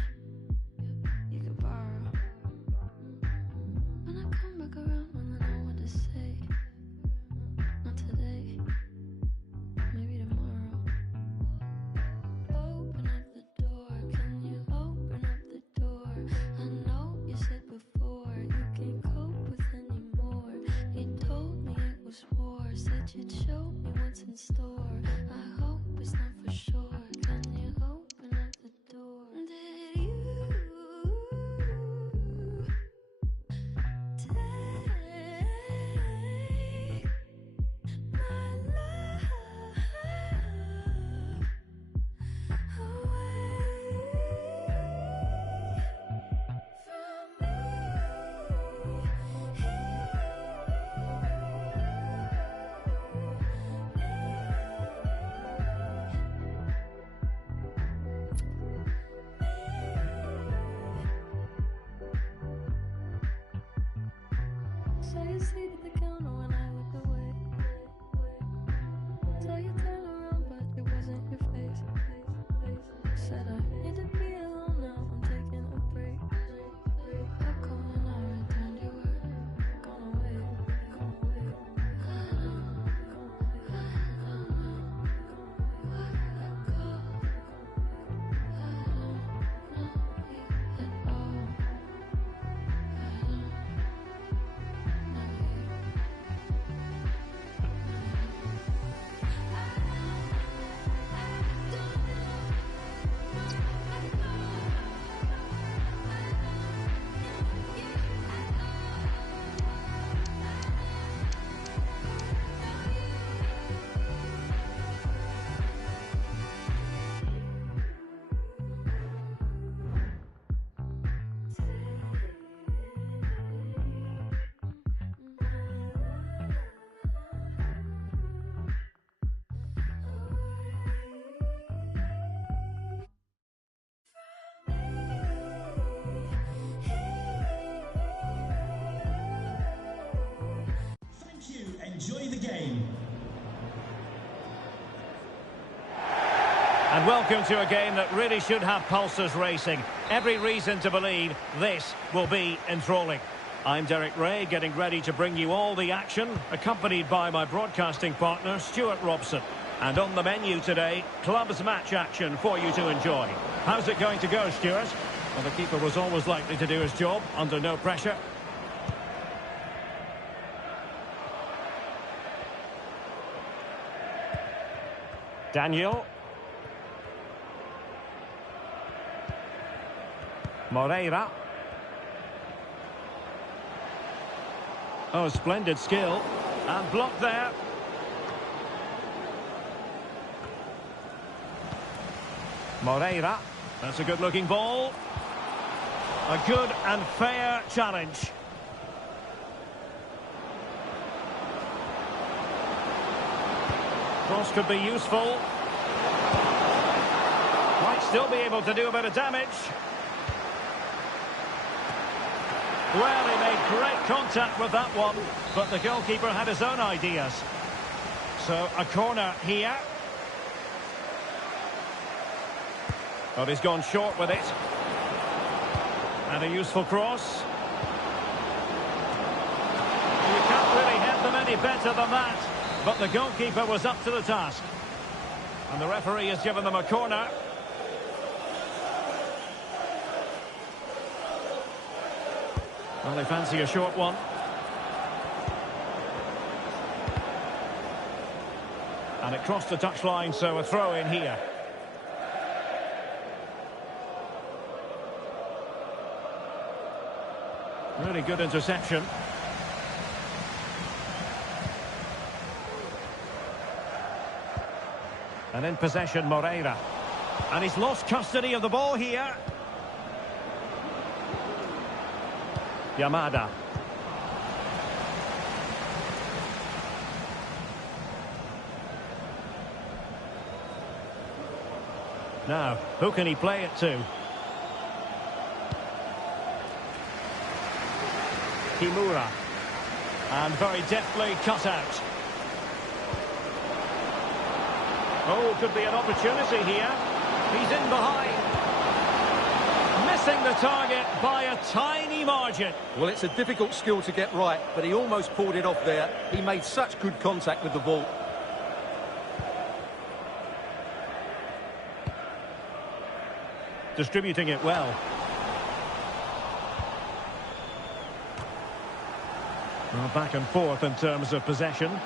you could borrow. When I come back around, will I know what to say? Not today, maybe tomorrow. Open up the door, can you open up the door? I know you said before you can't cope with anymore. You told me it was war, said you'd show me what's in store. I hope it's not for sure. Can you open up the door? Did you take my love So you see at the counter when I look away. So you turn around, but it wasn't your face. Said I need to be alone now. I'm taking Enjoy the game. And welcome to a game that really should have pulses racing. Every reason to believe this will be enthralling. I'm Derek Ray, getting ready to bring you all the action, accompanied by my broadcasting partner, Stuart Robson. And on the menu today, clubs match action for you to enjoy. How's it going to go, Stuart? Well, the keeper was always likely to do his job, under no pressure. Daniel. Moreira. Oh, splendid skill. And blocked there. Moreira. That's a good-looking ball. A good and fair challenge. Cross could be useful. Might still be able to do a bit of damage. Well, he made great contact with that one, but the goalkeeper had his own ideas. So, a corner here. But he's gone short with it. And a useful cross. You can't really help them any better than that. But the goalkeeper was up to the task. And the referee has given them a corner. Well, they fancy a short one. And it crossed the touchline, so a throw in here. Really good interception. And in possession, Moreira. And he's lost custody of the ball here. Yamada. Now, who can he play it to? Kimura. And very deftly cut out. Oh, could be an opportunity here. He's in behind. Missing the target by a tiny margin. Well, it's a difficult skill to get right, but he almost pulled it off there. He made such good contact with the ball. Distributing it well. Well, back and forth in terms of possession.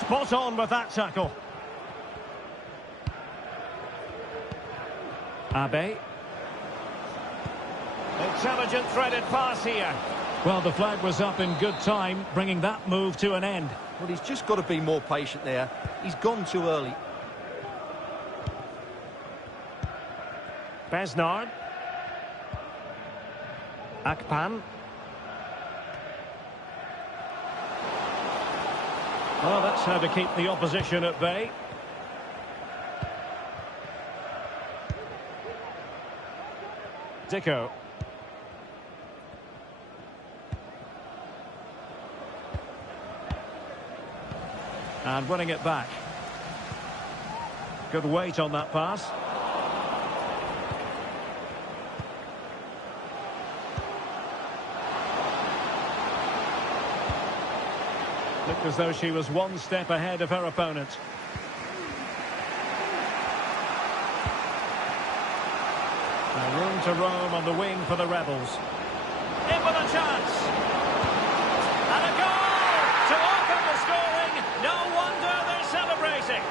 Spot on with that tackle. Abe. Intelligent threaded pass here. Well, the flag was up in good time, bringing that move to an end. Well, he's just got to be more patient there. He's gone too early. Besnard. Akpan. Well, that's how to keep the opposition at bay. Dicko. And winning it back. Good weight on that pass. Looked as though she was one step ahead of her opponent. Now room to roam on the wing for the Rebels. In with a chance. And a goal to open the scoring. No wonder they're celebrating.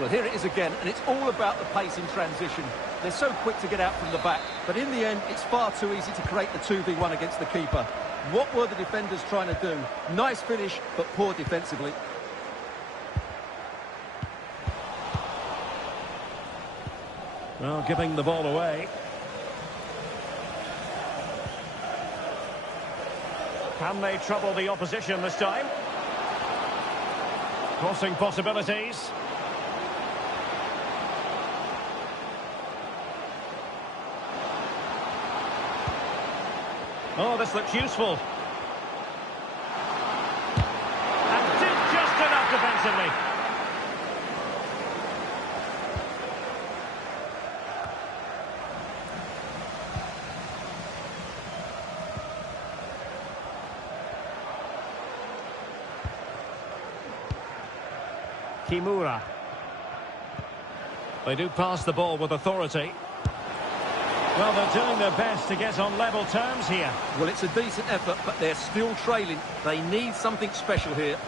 Well, here it is again, and it's all about the pace in transition. They're so quick to get out from the back, but in the end, it's far too easy to create the 2v1 against the keeper. What were the defenders trying to do? Nice finish, but poor defensively. Well, giving the ball away. Can they trouble the opposition this time? Crossing possibilities. Oh, this looks useful. And did just enough defensively. Kimura. They do pass the ball with authority. Well, they're doing their best to get on level terms here. Well, it's a decent effort, but they're still trailing. They need something special here.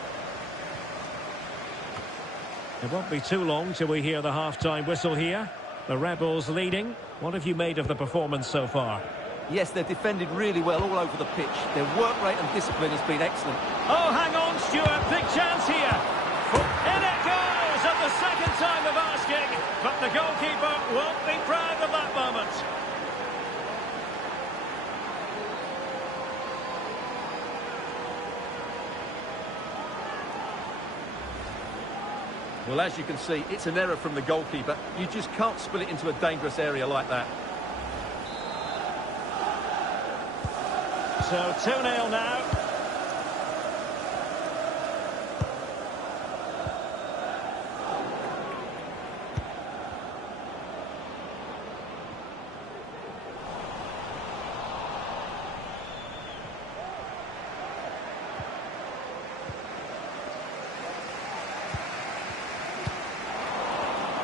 It won't be too long till we hear the half-time whistle here. The Rebels leading. What have you made of the performance so far? Yes, they've defended really well all over the pitch. Their work rate and discipline has been excellent. Oh, hang on, Stuart. Big chance here. In it goes at the second time of asking. But the goalkeeper won't be proud of that moment. Well, as you can see, it's an error from the goalkeeper. You just can't spill it into a dangerous area like that. So 2-0 now.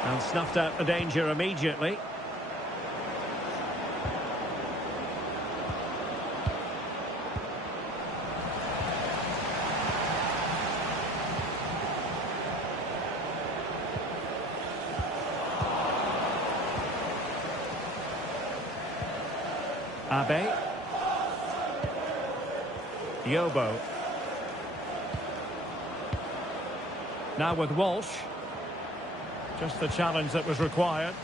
And snuffed out the danger immediately. Abe. Yobo. Now with Walsh. Just the challenge that was required.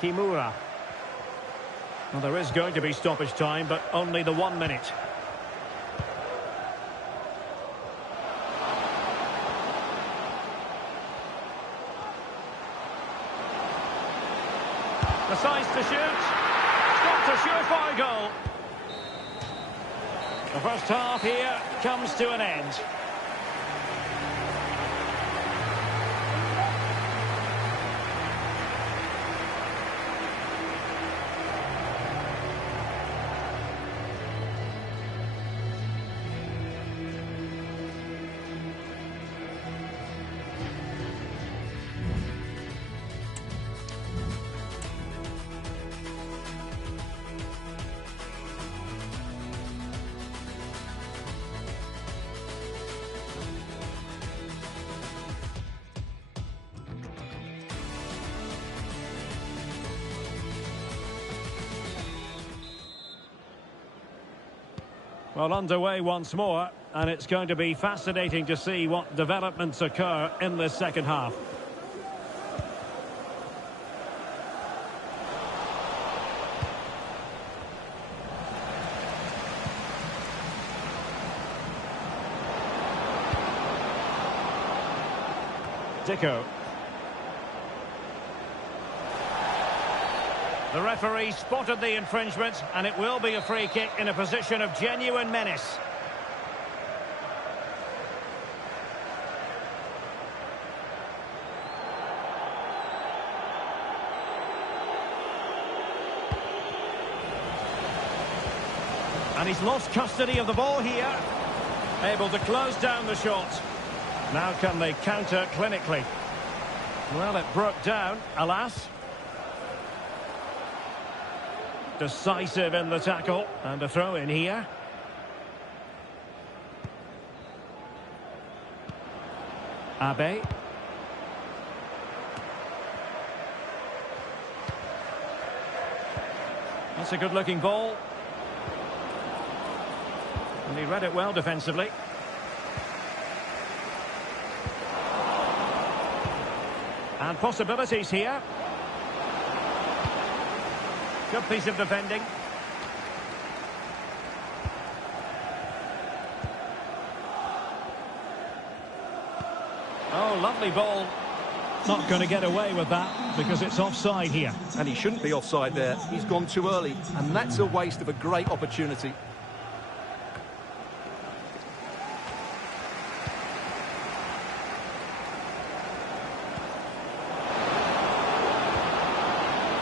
Kimura. Well, there is going to be stoppage time, but only the 1 minute. Decides to shoot. Got a surefire goal. The first half here comes to an end. Well, underway once more, and it's going to be fascinating to see what developments occur in this second half. Dicko. The referee spotted the infringement, and it will be a free kick in a position of genuine menace. And he's lost custody of the ball here. Able to close down the shot. Now can they counter clinically? Well, it broke down, alas. Decisive in the tackle, and a throw in here. Abe. That's a good looking ball. And he read it well defensively. And possibilities here. Good piece of defending. Oh, lovely ball. Not going to get away with that because it's offside here. And he shouldn't be offside there. He's gone too early, and that's a waste of a great opportunity.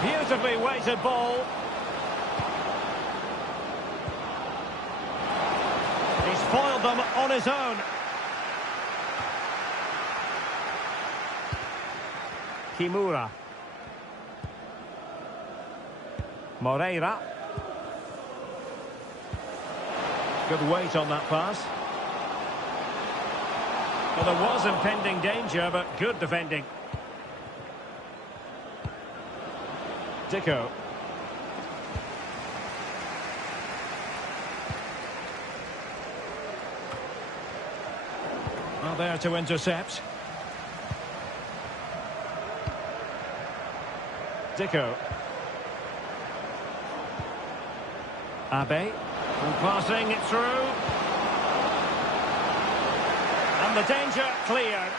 Beautifully weighted ball. He's foiled them on his own. Kimura. Moreira. Good weight on that pass. Well, there was impending danger, but good defending. Dicko. Well, there to intercept. Dicko. Abe. And passing it through. And the danger cleared.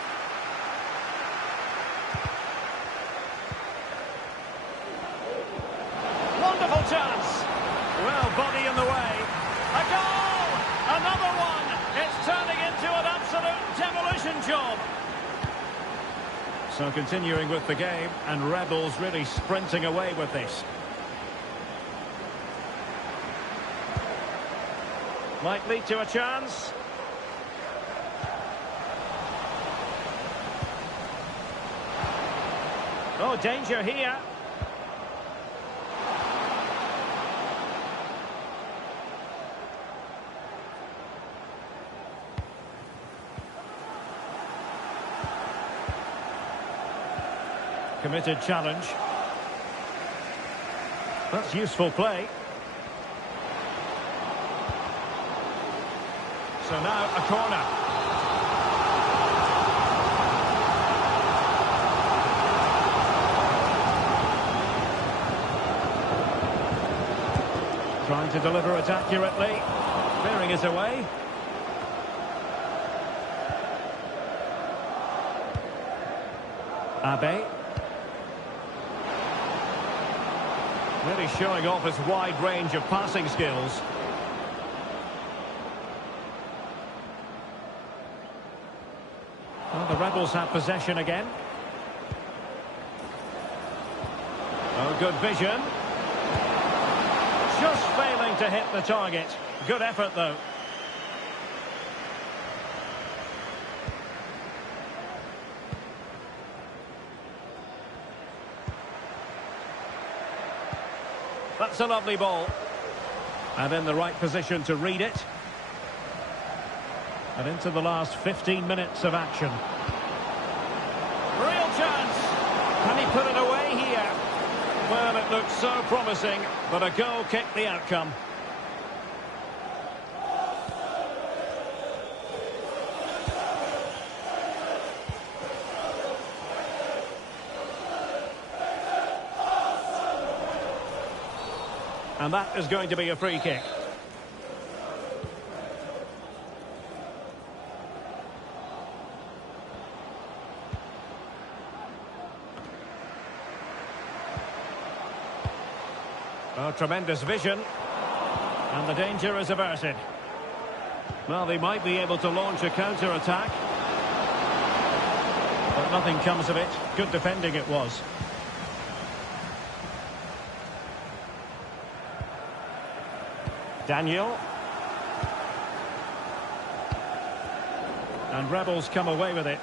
Wonderful chance. Well, body in the way. A goal! Another one! It's turning into an absolute demolition job. So continuing with the game, and Rebels really sprinting away with this. Might lead to a chance. Oh, danger here. Committed challenge. That's useful play. So now a corner. Trying to deliver it accurately. Clearing it away. Abe. Really showing off his wide range of passing skills. Well, the Rebels have possession again. Oh, good vision. Just failing to hit the target. Good effort, though. That's a lovely ball. And in the right position to read it. And into the last 15 minutes of action. Real chance. Can he put it away here? Well, it looks so promising, but a goal kicked the outcome. And that is going to be a free kick. Oh, tremendous vision. And the danger is averted. Well, they might be able to launch a counter-attack. But nothing comes of it. Good defending it was. Daniel. And Rebels come away with it.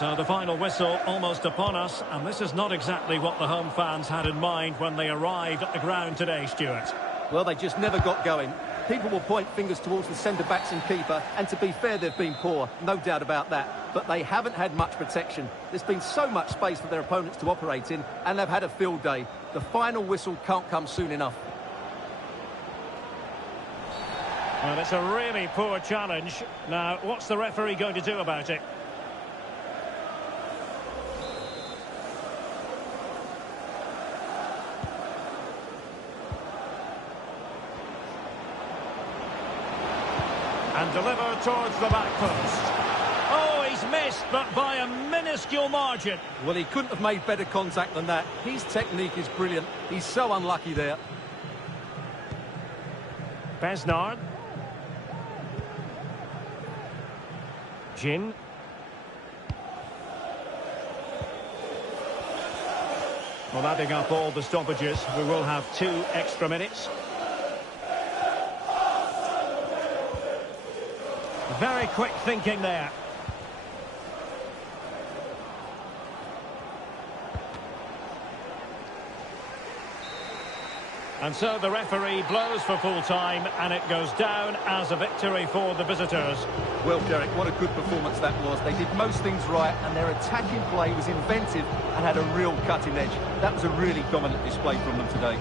So the final whistle almost upon us, and this is not exactly what the home fans had in mind when they arrived at the ground today, Stuart. Well, they just never got going. People will point fingers towards the centre-backs and keeper, and to be fair, they've been poor, no doubt about that. But they haven't had much protection. There's been so much space for their opponents to operate in, and they've had a field day. The final whistle can't come soon enough. Well, it's a really poor challenge. Now, what's the referee going to do about it? And delivered towards the back post. Oh, he's missed, but by a minuscule margin. Well, he couldn't have made better contact than that. His technique is brilliant. He's so unlucky there. Besnard. Jin. Well, adding up all the stoppages, we will have 2 extra minutes. Very quick thinking there. And so the referee blows for full time, and it goes down as a victory for the visitors. Well, Derek, what a good performance that was. They did most things right, and their attacking play was inventive and had a real cutting edge. That was a really dominant display from them today.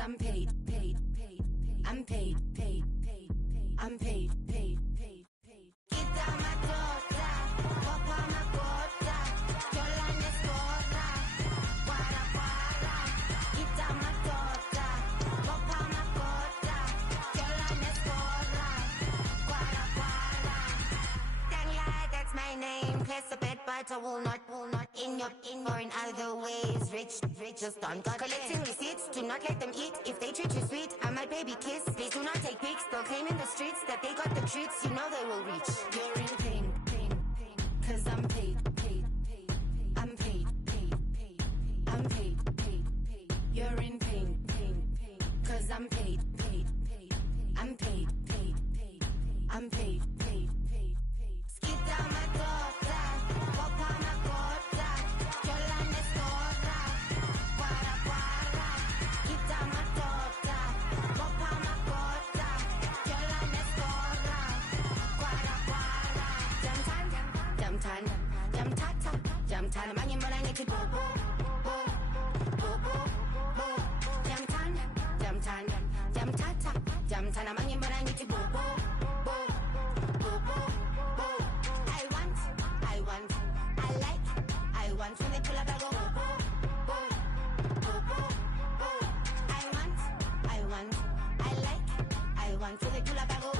I'm paid. I'm paid. I'm paid. Kita matota, papa makota, jolane skora, para para. Kita matota, papa makota, jolane skora, para para. Dang lie, that's my name. Place a bet, but I will not. In or in other ways, rich, just on God. Collecting receipts, do not let them eat. If they treat you sweet, I'm my baby kiss. Please do not take pics, they'll claim in the streets that they got the treats, you know they will reach. You're in pain, cause I'm paid. I'm paid. I'm paid. You're in pain, cause I'm paid. I'm paid. I'm paid. Skita matota, papa makota, jolane skora, para para. Kita matota, papa makota, jolane skora, para para. Jamtan, mangin morangi ti bobo, jamtan, mangin morangi ti bobo. I want when they pull up, I go I want when they pull up, I go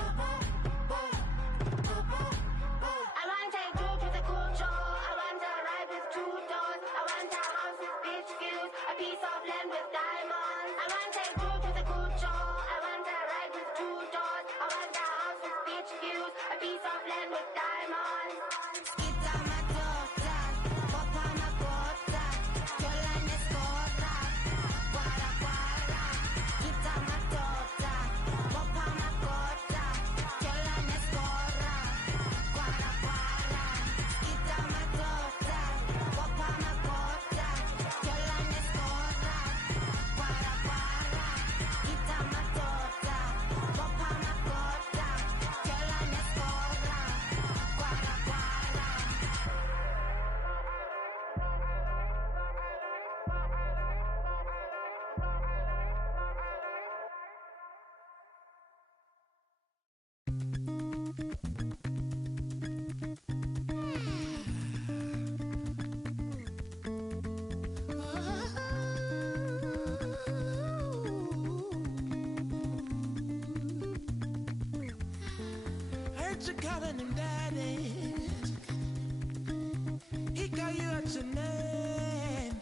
I want take you to the cool show. I want a ride with 2 doors. I want a house with beach views, a piece of land with diamonds. I want take you to the cool show. I want a ride with 2 doors. I Bet you're calling him daddy. He call you out your name.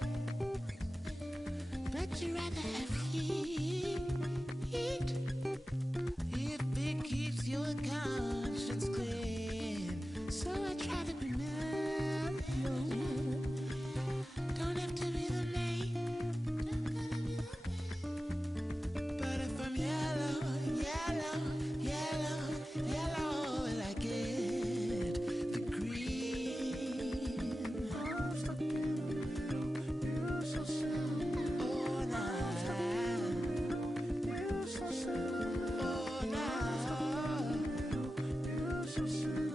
Bet you rather have heat if it keeps your conscience clean. So I try to be mellow. Don't have to be the main. But if I'm yellow, will I get the green? I'm stuck in the middle, you're so sad. Oh, nah, you're so sad. Oh, nah, you're so sad.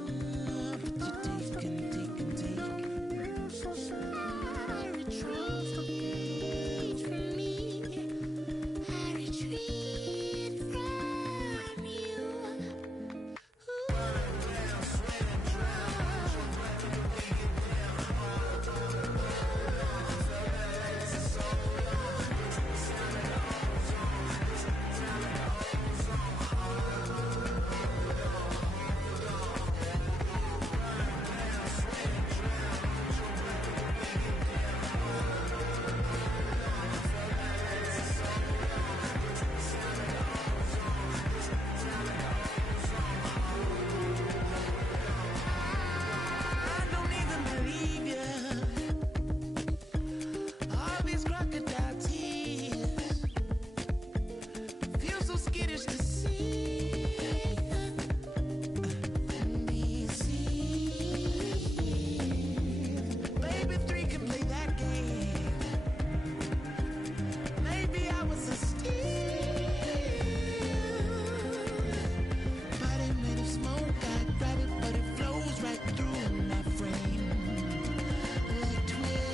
But you take and take and take. You're so sad. I retreat from me. I retreat from you. I don't even believe you. All these crocodile tears feel so skittish to see. And deceive. Baby, three can play that game. Maybe I was a steal, but it made of smoke. I grab it, but it flows right through my frame like twill.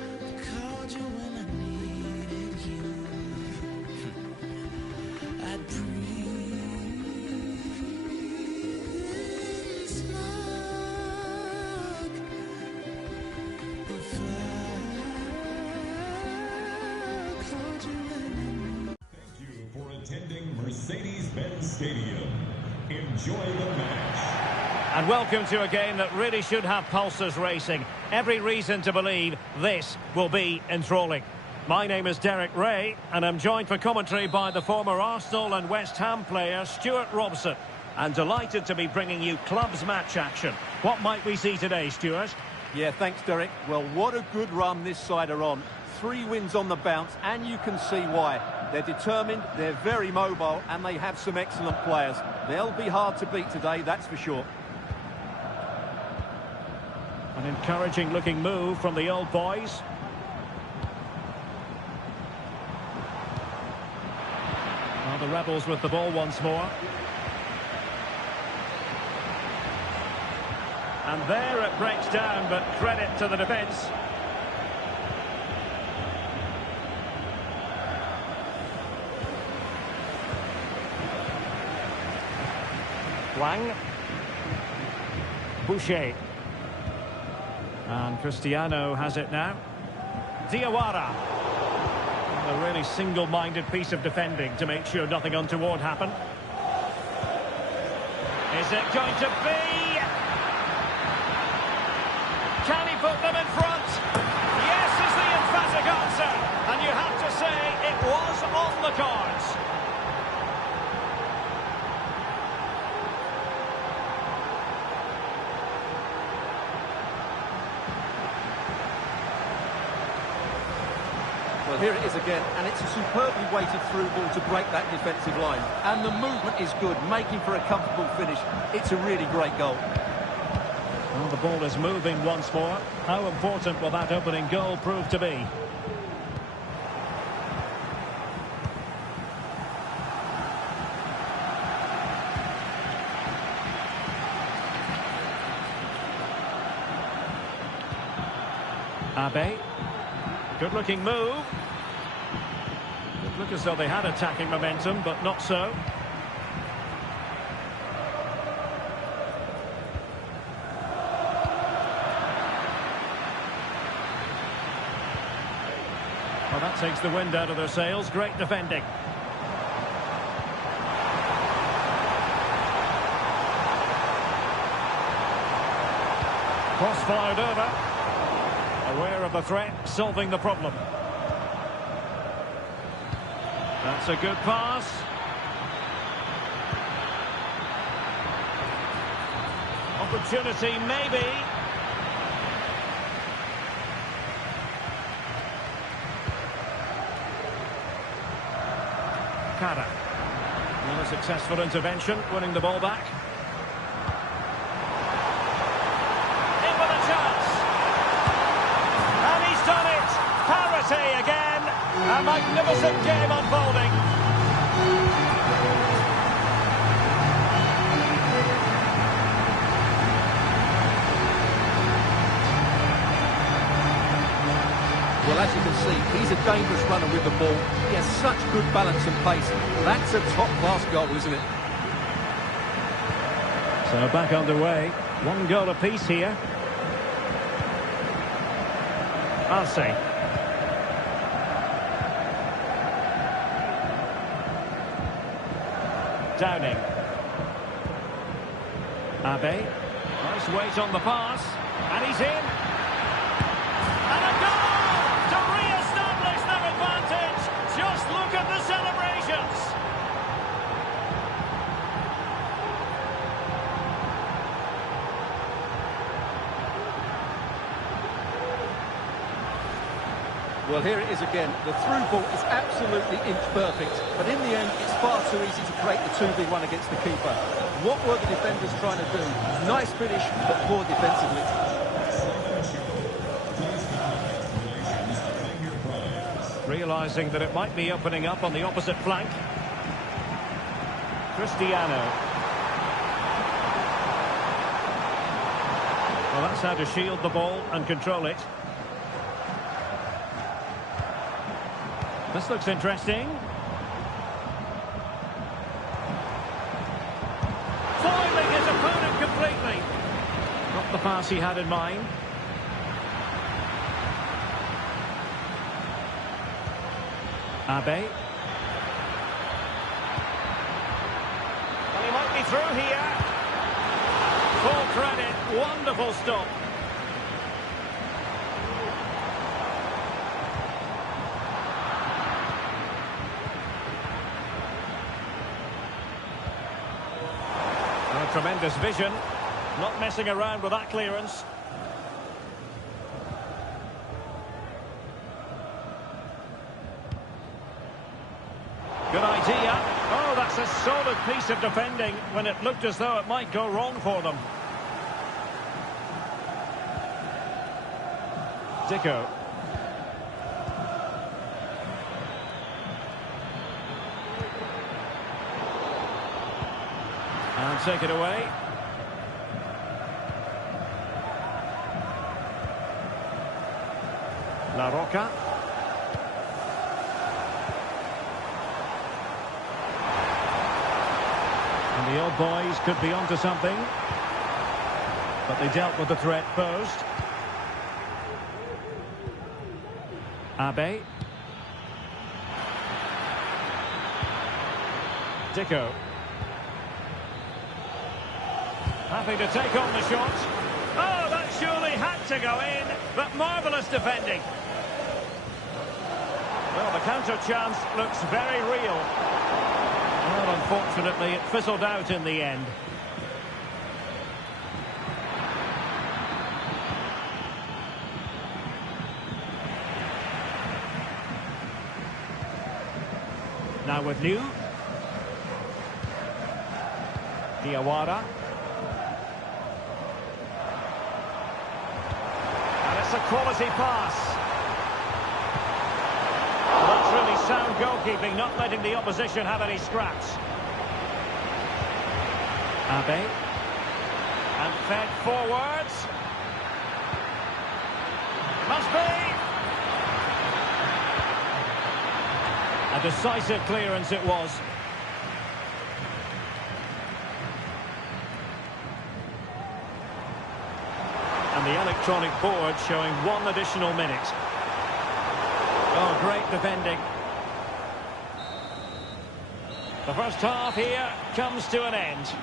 If I called you when I needed you, I'd breathe smoke. If I called you when I Thank you for attending Mercedes-Benz Stadium. Enjoy the match. And welcome to a game that really should have pulses racing. Every reason to believe this will be enthralling. My name is Derek Ray, and I'm joined for commentary by the former Arsenal and West Ham player Stuart Robson. And delighted to be bringing you clubs match action. What might we see today, Stuart? Yeah, thanks, Derek. Well, what a good run this side are on. 3 wins on the bounce, and you can see why. They're determined, they're very mobile, and they have some excellent players. They'll be hard to beat today, that's for sure. An encouraging looking move from the old boys. Well, the Rebels with the ball once more. And there it breaks down, but credit to the defence. Wang. Boucher. And Cristiano has it now. Diawara. A really single-minded piece of defending to make sure nothing untoward happened. Is it going to be? Can he put them in front? Yes is the emphatic answer. And you have to say it was on the cards. Well, here it is again, and it's a superbly weighted through ball to break that defensive line. And the movement is good, making for a comfortable finish. It's a really great goal. Well, the ball is moving once more. How important will that opening goal prove to be? Abe. Good looking move. Look as though they had attacking momentum, but not so. Well, that takes the wind out of their sails. Great defending. Cross fired over. Aware of the threat, solving the problem. That's a good pass. Opportunity, maybe. Cara. Well, a successful intervention, winning the ball back. In with a chance. And he's done it. Parity again. A magnificent game unfolding. Well, as you can see, he's a dangerous runner with the ball. He has such good balance and pace. That's a top-class goal, isn't it? So back underway. 1 goal apiece here. Arce. Downing. Abe. Nice weight on the pass. And he's in. And a goal! To re-establish their advantage. Just look at the celebrations. Well, here it is again. The through ball is absolutely inch perfect, but in the end, it's far too easy to create the 2v1 against the keeper. What were the defenders trying to do? Nice finish, but poor defensively. Realising that it might be opening up on the opposite flank. Cristiano. Well, that's how to shield the ball and control it. This looks interesting. Foiling his opponent completely. Not the pass he had in mind. Abe. Well, he might be through here. Full credit. Wonderful stop. Tremendous vision, not messing around with that clearance. Good idea. Oh, that's a solid piece of defending when it looked as though it might go wrong for them. Zico. And take it away. La Roca. And the old boys could be onto something. But they dealt with the threat posed. Abe. Zico. Happy to take on the shot. Oh, that surely had to go in, but marvellous defending. Well, the counter chance looks very real. Well, unfortunately, it fizzled out in the end. Now with New. Diawara. It's a quality pass. Well, that's really sound goalkeeping, not letting the opposition have any scraps. Abe. And fed forwards. Must be. A decisive clearance it was. And the electronic board showing 1 additional minute. Oh, great defending. The first half here comes to an end.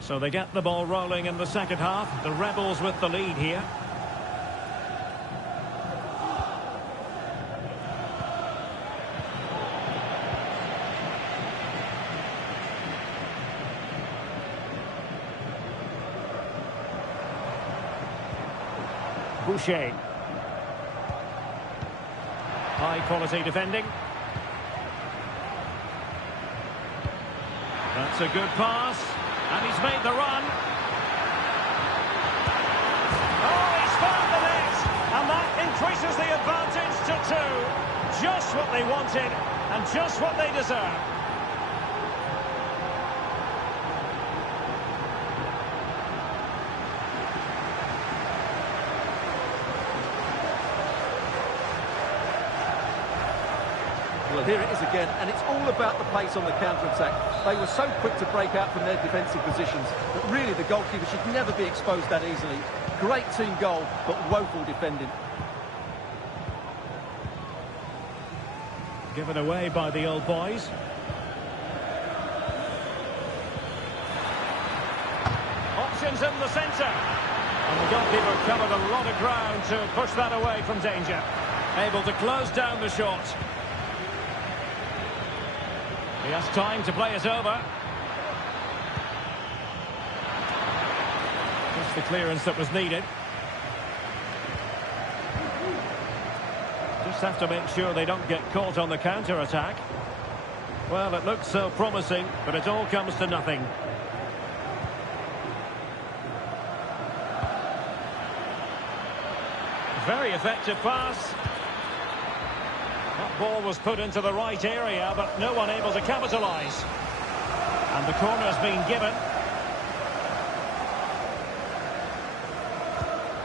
So they get the ball rolling in the second half. The Rebels with the lead here. Boucher. High quality defending. That's a good pass. And he's made the run. Oh, he's found the net. And that increases the advantage to 2. Just what they wanted and just what they deserve. Well, here it is again, and it's all about the pace on the counter-attack. They were so quick to break out from their defensive positions that really the goalkeeper should never be exposed that easily. Great team goal, but woeful defending. Given away by the old boys. Options in the centre. And the goalkeeper covered a lot of ground to push that away from danger. Able to close down the shot. He has time to play it over. Just the clearance that was needed. Just have to make sure they don't get caught on the counter-attack. Well, it looks so promising, but it all comes to nothing. Very effective pass. That ball was put into the right area, but no one able to capitalise. And the corner's been given.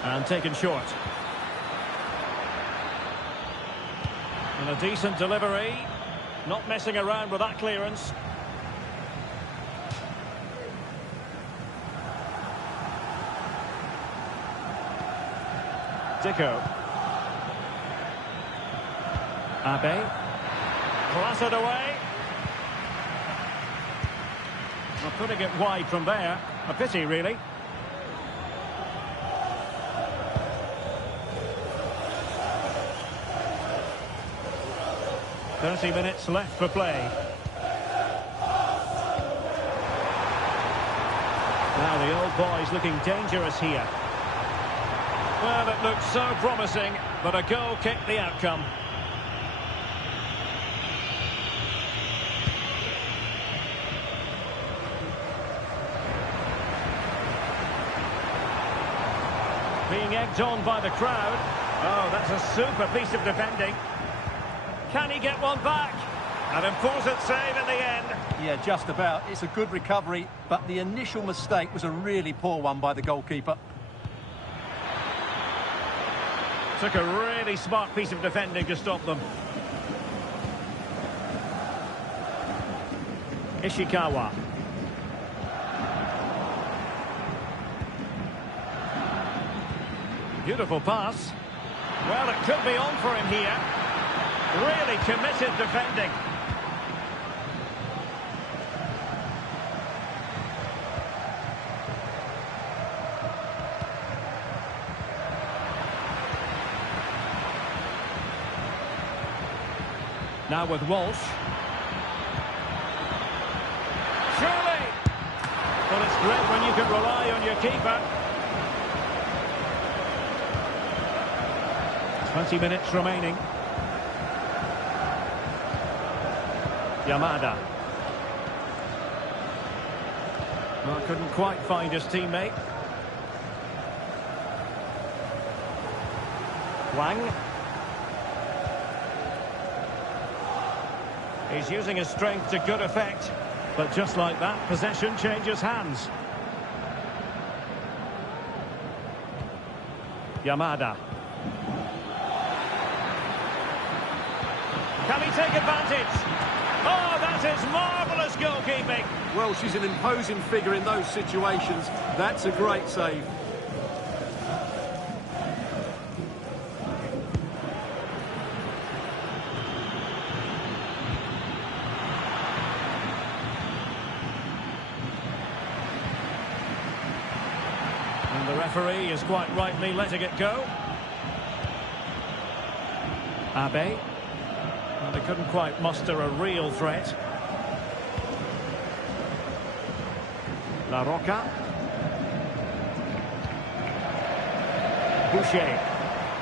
And taken short. And a decent delivery. Not messing around with that clearance. Dicko. Abe. Clattered away. Well, putting it wide from there. A pity, really. "30 minutes left for play. Now the old boys looking dangerous here. Well, it looked so promising, but a goal kicked the outcome. Being egged on by the crowd. Oh, that's a super piece of defending. Can he get one back? An important save in the end. Yeah, just about. It's a good recovery, but the initial mistake was a really poor one by the goalkeeper. Took a really smart piece of defending to stop them. Ishikawa. Beautiful pass. Well, it could be on for him here. Really committed defending. Now with Walsh. Surely! Well, it's great when you can rely on your keeper. 20 minutes remaining. Yamada. Well, couldn't quite find his teammate. Wang. He's using his strength to good effect. But just like that, possession changes hands. Yamada. Can he take advantage? Oh, that is marvellous goalkeeping. Well, she's an imposing figure in those situations. That's a great save. And the referee is quite rightly letting it go. Abe. Well, they couldn't quite muster a real threat. La Roca. Boucher.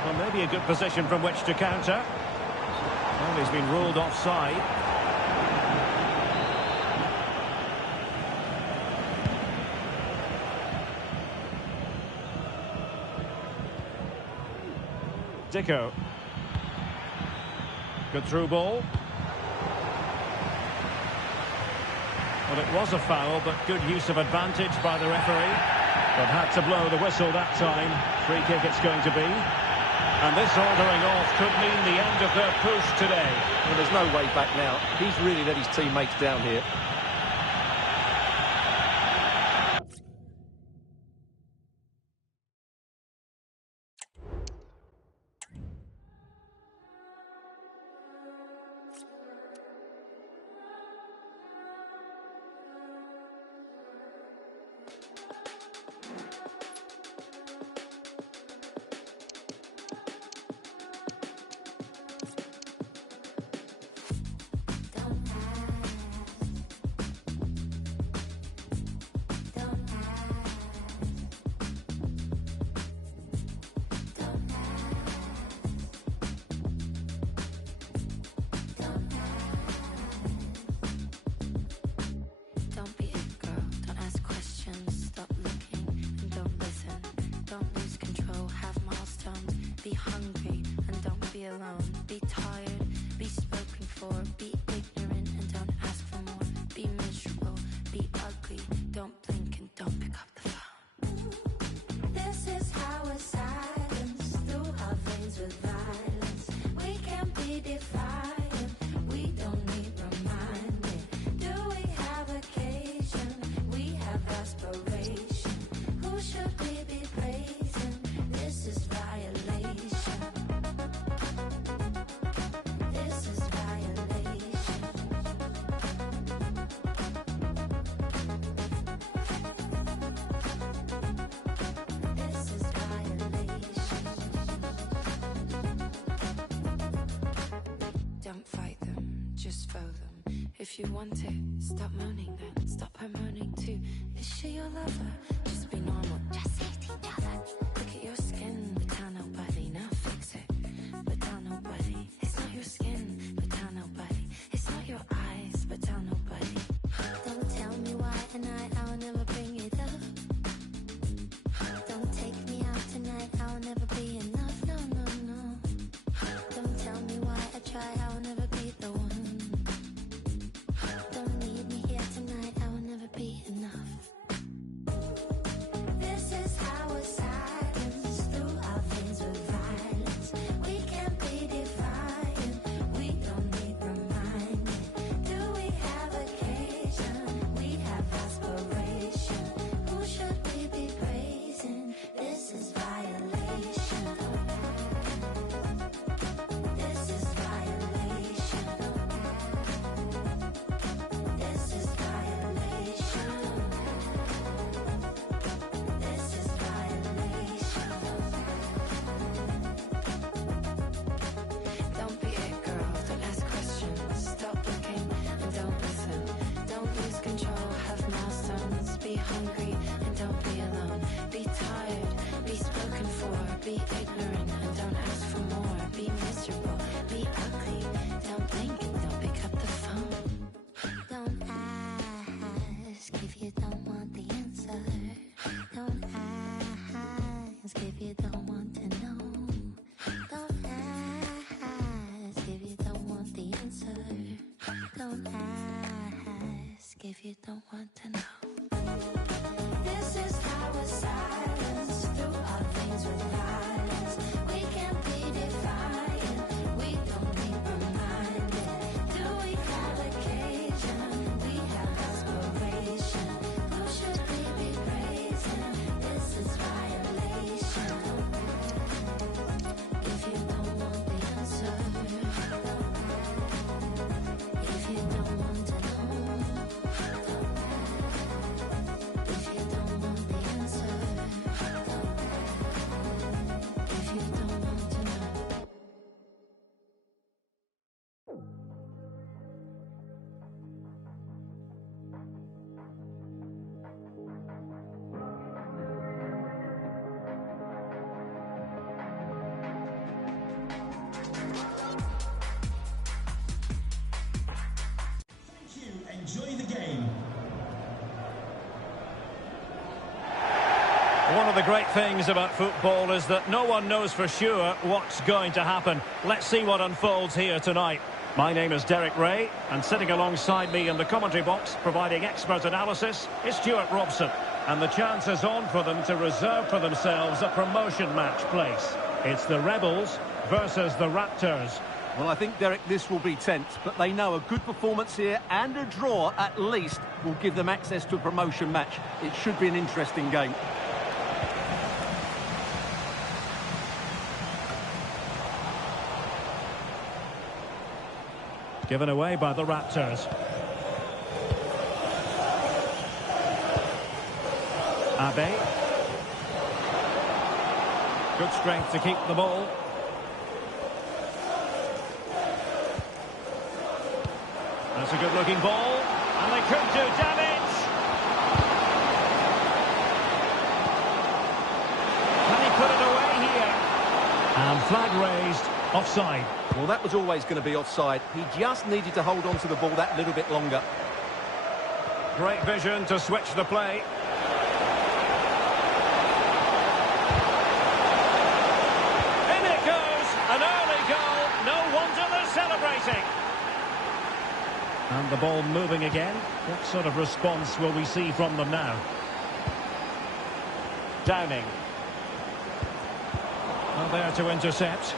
Well, maybe a good position from which to counter. Well, he's been ruled offside. Dicko. Good through ball. Well, it was a foul, but good use of advantage by the referee. But had to blow the whistle that time. Free kick it's going to be. And this ordering off could mean the end of their push today. Well, there's no way back now. He's really let his teammates down here. Be hungry and don't be alone. Be tired, be spoken for. Be ignorant and don't ask for more. Be miserable, be ugly. Don't blink and don't pick up the phone. This is how we're silenced through our veins with violence. We can be defiant. We don't need reminding. Do we have occasion? We have aspiration. Who should we be praising? This is violation. This is violation. This is violation. Don't fight them, just foe them. If you want it, stop moaning then. Stop her moaning too. Is she your lover? Just be normal. Just hate each other. Look at your skin, but tell nobody. Now fix it, but tell nobody. It's not your skin, but tell nobody. It's not your eyes, but tell nobody. Don't tell me why tonight I'll never bring it up. Don't take me out tonight, I'll never be enough. No, no, no. Don't tell me why I try, I'll never be the one. Don't need me here tonight, I will never be enough. This is how it's Be ignorant and don't ask for more. Be miserable, be ugly. Don't blink and don't pick up the phone. Don't ask if you don't want the answer. Don't ask if you don't want to know. Don't ask if you don't want the answer. Don't ask if you don't want to know. This is our silence through all things with violence. We can be defiant, we don't need reminded. Do we have occasion? We have aspiration. Who should we be praising? This is violation. If you don't want the answer, if you don't want to know, if you don't want the answer, if you don't want to know. Thank you. Enjoy the game. One of the great things about football is that no one knows for sure what's going to happen. Let's see what unfolds here tonight. My name is Derek Ray, and sitting alongside me in the commentary box, providing expert analysis, is Stuart Robson. And the chance is on for them to reserve for themselves a promotion match place. It's the Rebels versus the Raptors. Well, I think, Derek, this will be tense, but they know a good performance here and a draw, at least, will give them access to a promotion match. It should be an interesting game. Given away by the Raptors. Abe. Good strength to keep the ball. That's a good-looking ball, and they could do damage. Can he put it away here? And flag raised, offside. Well, that was always going to be offside. He just needed to hold on to the ball that little bit longer. Great vision to switch the play. In it goes, an early goal. No wonder they're celebrating. And the ball moving again. What sort of response will we see from them now? Downing. Well, there to intercept.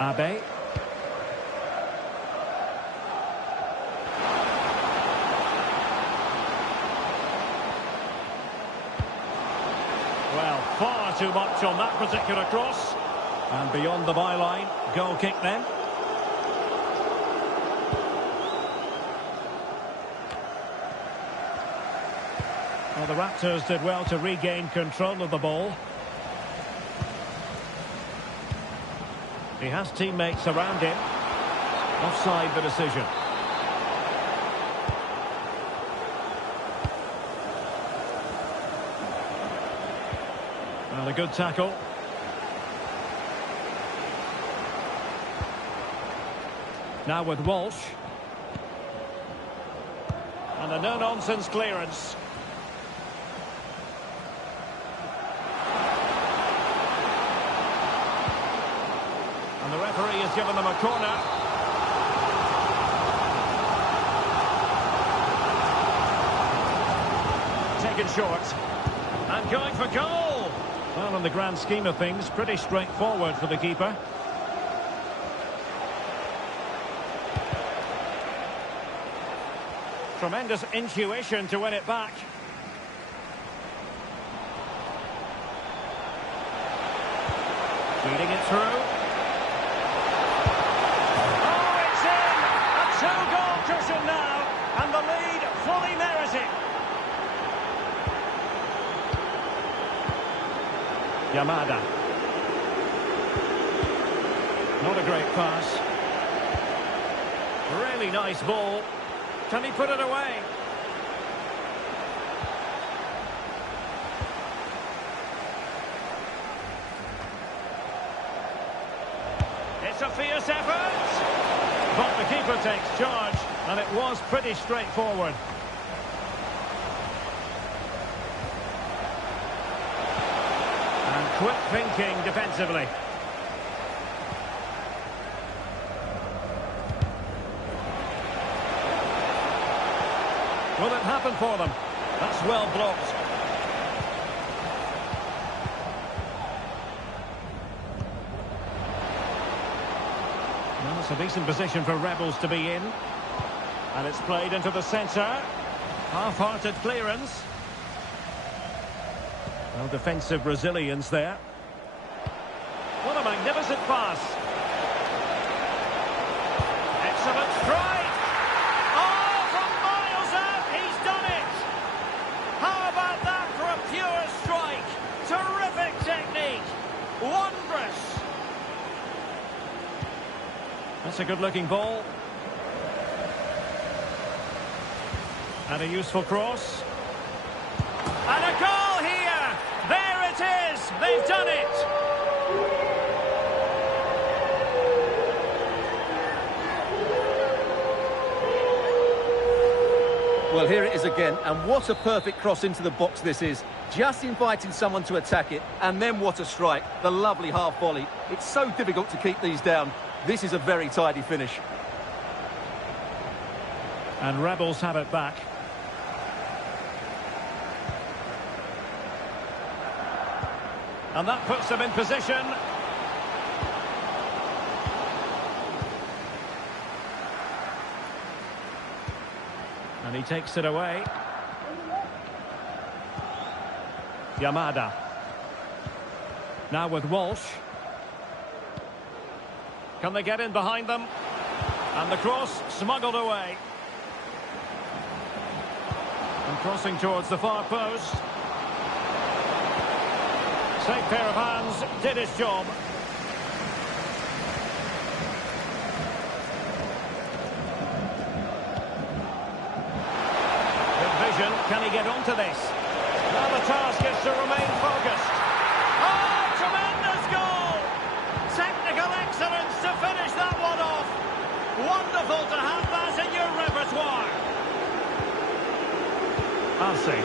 Abe. Well, far too much on that particular cross. And beyond the byline, goal kick then. Well, the Raptors did well to regain control of the ball. He has teammates around him. Offside the decision. Well, a good tackle. Now with Walsh. And a no-nonsense clearance. And the referee has given them a corner. Taken short. And going for goal. Well, in the grand scheme of things, pretty straightforward for the keeper. Tremendous intuition to win it back. Feeding it through. Oh, it's in! A two-goal cushion now, and the lead fully merited. Yamada. Not a great pass. Really nice ball. Can he put it away? It's a fierce effort. But the keeper takes charge, and it was pretty straightforward. And quick thinking defensively. Will it happen for them? That's well blocked. Well, it's a decent position for Rebels to be in. And it's played into the centre. Half-hearted clearance. Well, defensive resilience there. What a magnificent pass. Excellent strike. Oh, from miles out, he's done it. How about that for a pure strike? Terrific technique. Wondrous. That's a good-looking ball. And a useful cross. And a goal here! There it is! They've done it! Well, here it is again, and what a perfect cross into the box this is. Just inviting someone to attack it, and then what a strike. The lovely half volley. It's so difficult to keep these down. This is a very tidy finish. And Rebels have it back. And that puts them in position. And he takes it away. Yamada. Now with Walsh. Can they get in behind them? And the cross smuggled away. And crossing towards the far post. Safe pair of hands, did his job. Good vision, can he get onto this? Now the task is to remain focused. Oh, tremendous goal! Technical excellence to finish that one off. Wonderful to have that in your repertoire. I'll see.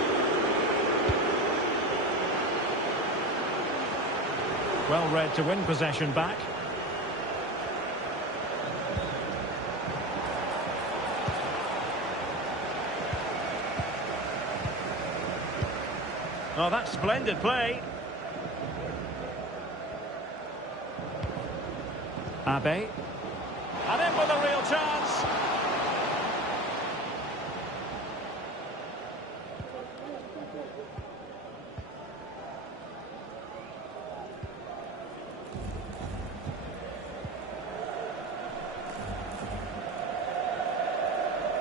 Well read to win possession back. Oh, that's splendid play. Abe. And in with a real chance.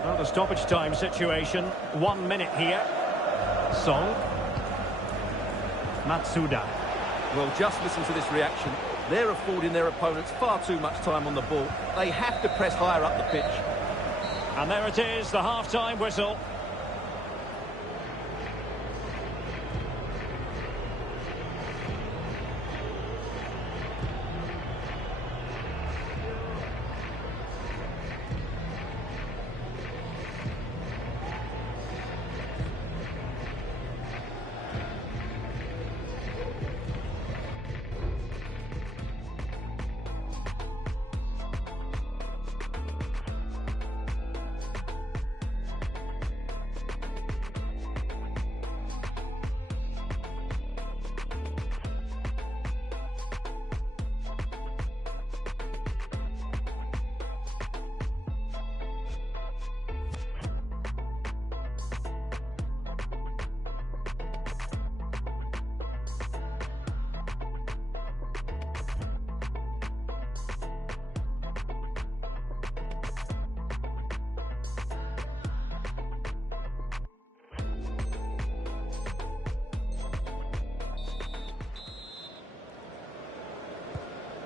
Well, the stoppage time situation. 1 minute here. Song. Matsuda. Well, just listen to this reaction. They're affording their opponents far too much time on the ball. They have to press higher up the pitch. And there it is, the half-time whistle.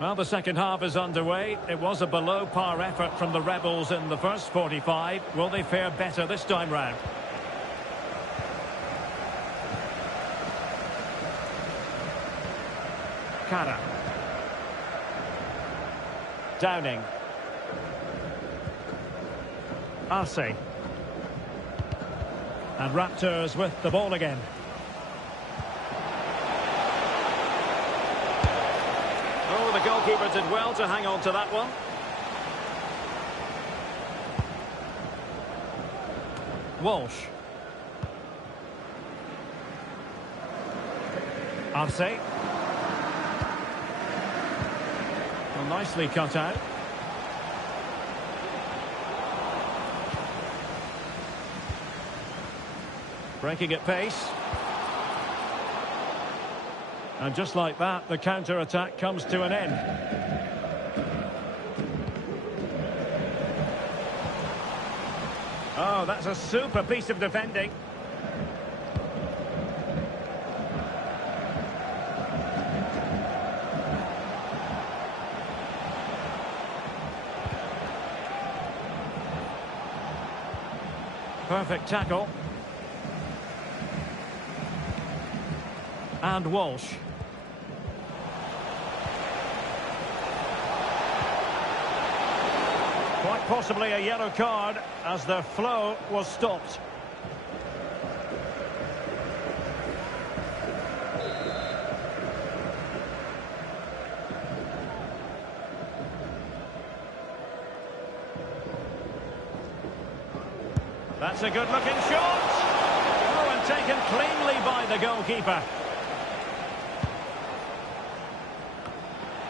Well, the second half is underway. It was a below-par effort from the Rebels in the first 45. Will they fare better this time round? Cara. Downing. Arce. And Raptors with the ball again. Oh, the goalkeeper did well to hang on to that one. Walsh. Arce. Well, nicely cut out. Breaking at pace. And just like that, the counter-attack comes to an end. Oh, that's a super piece of defending. Perfect tackle. And Walsh. Quite possibly a yellow card as their flow was stopped. That's a good-looking shot. Oh, and taken cleanly by the goalkeeper.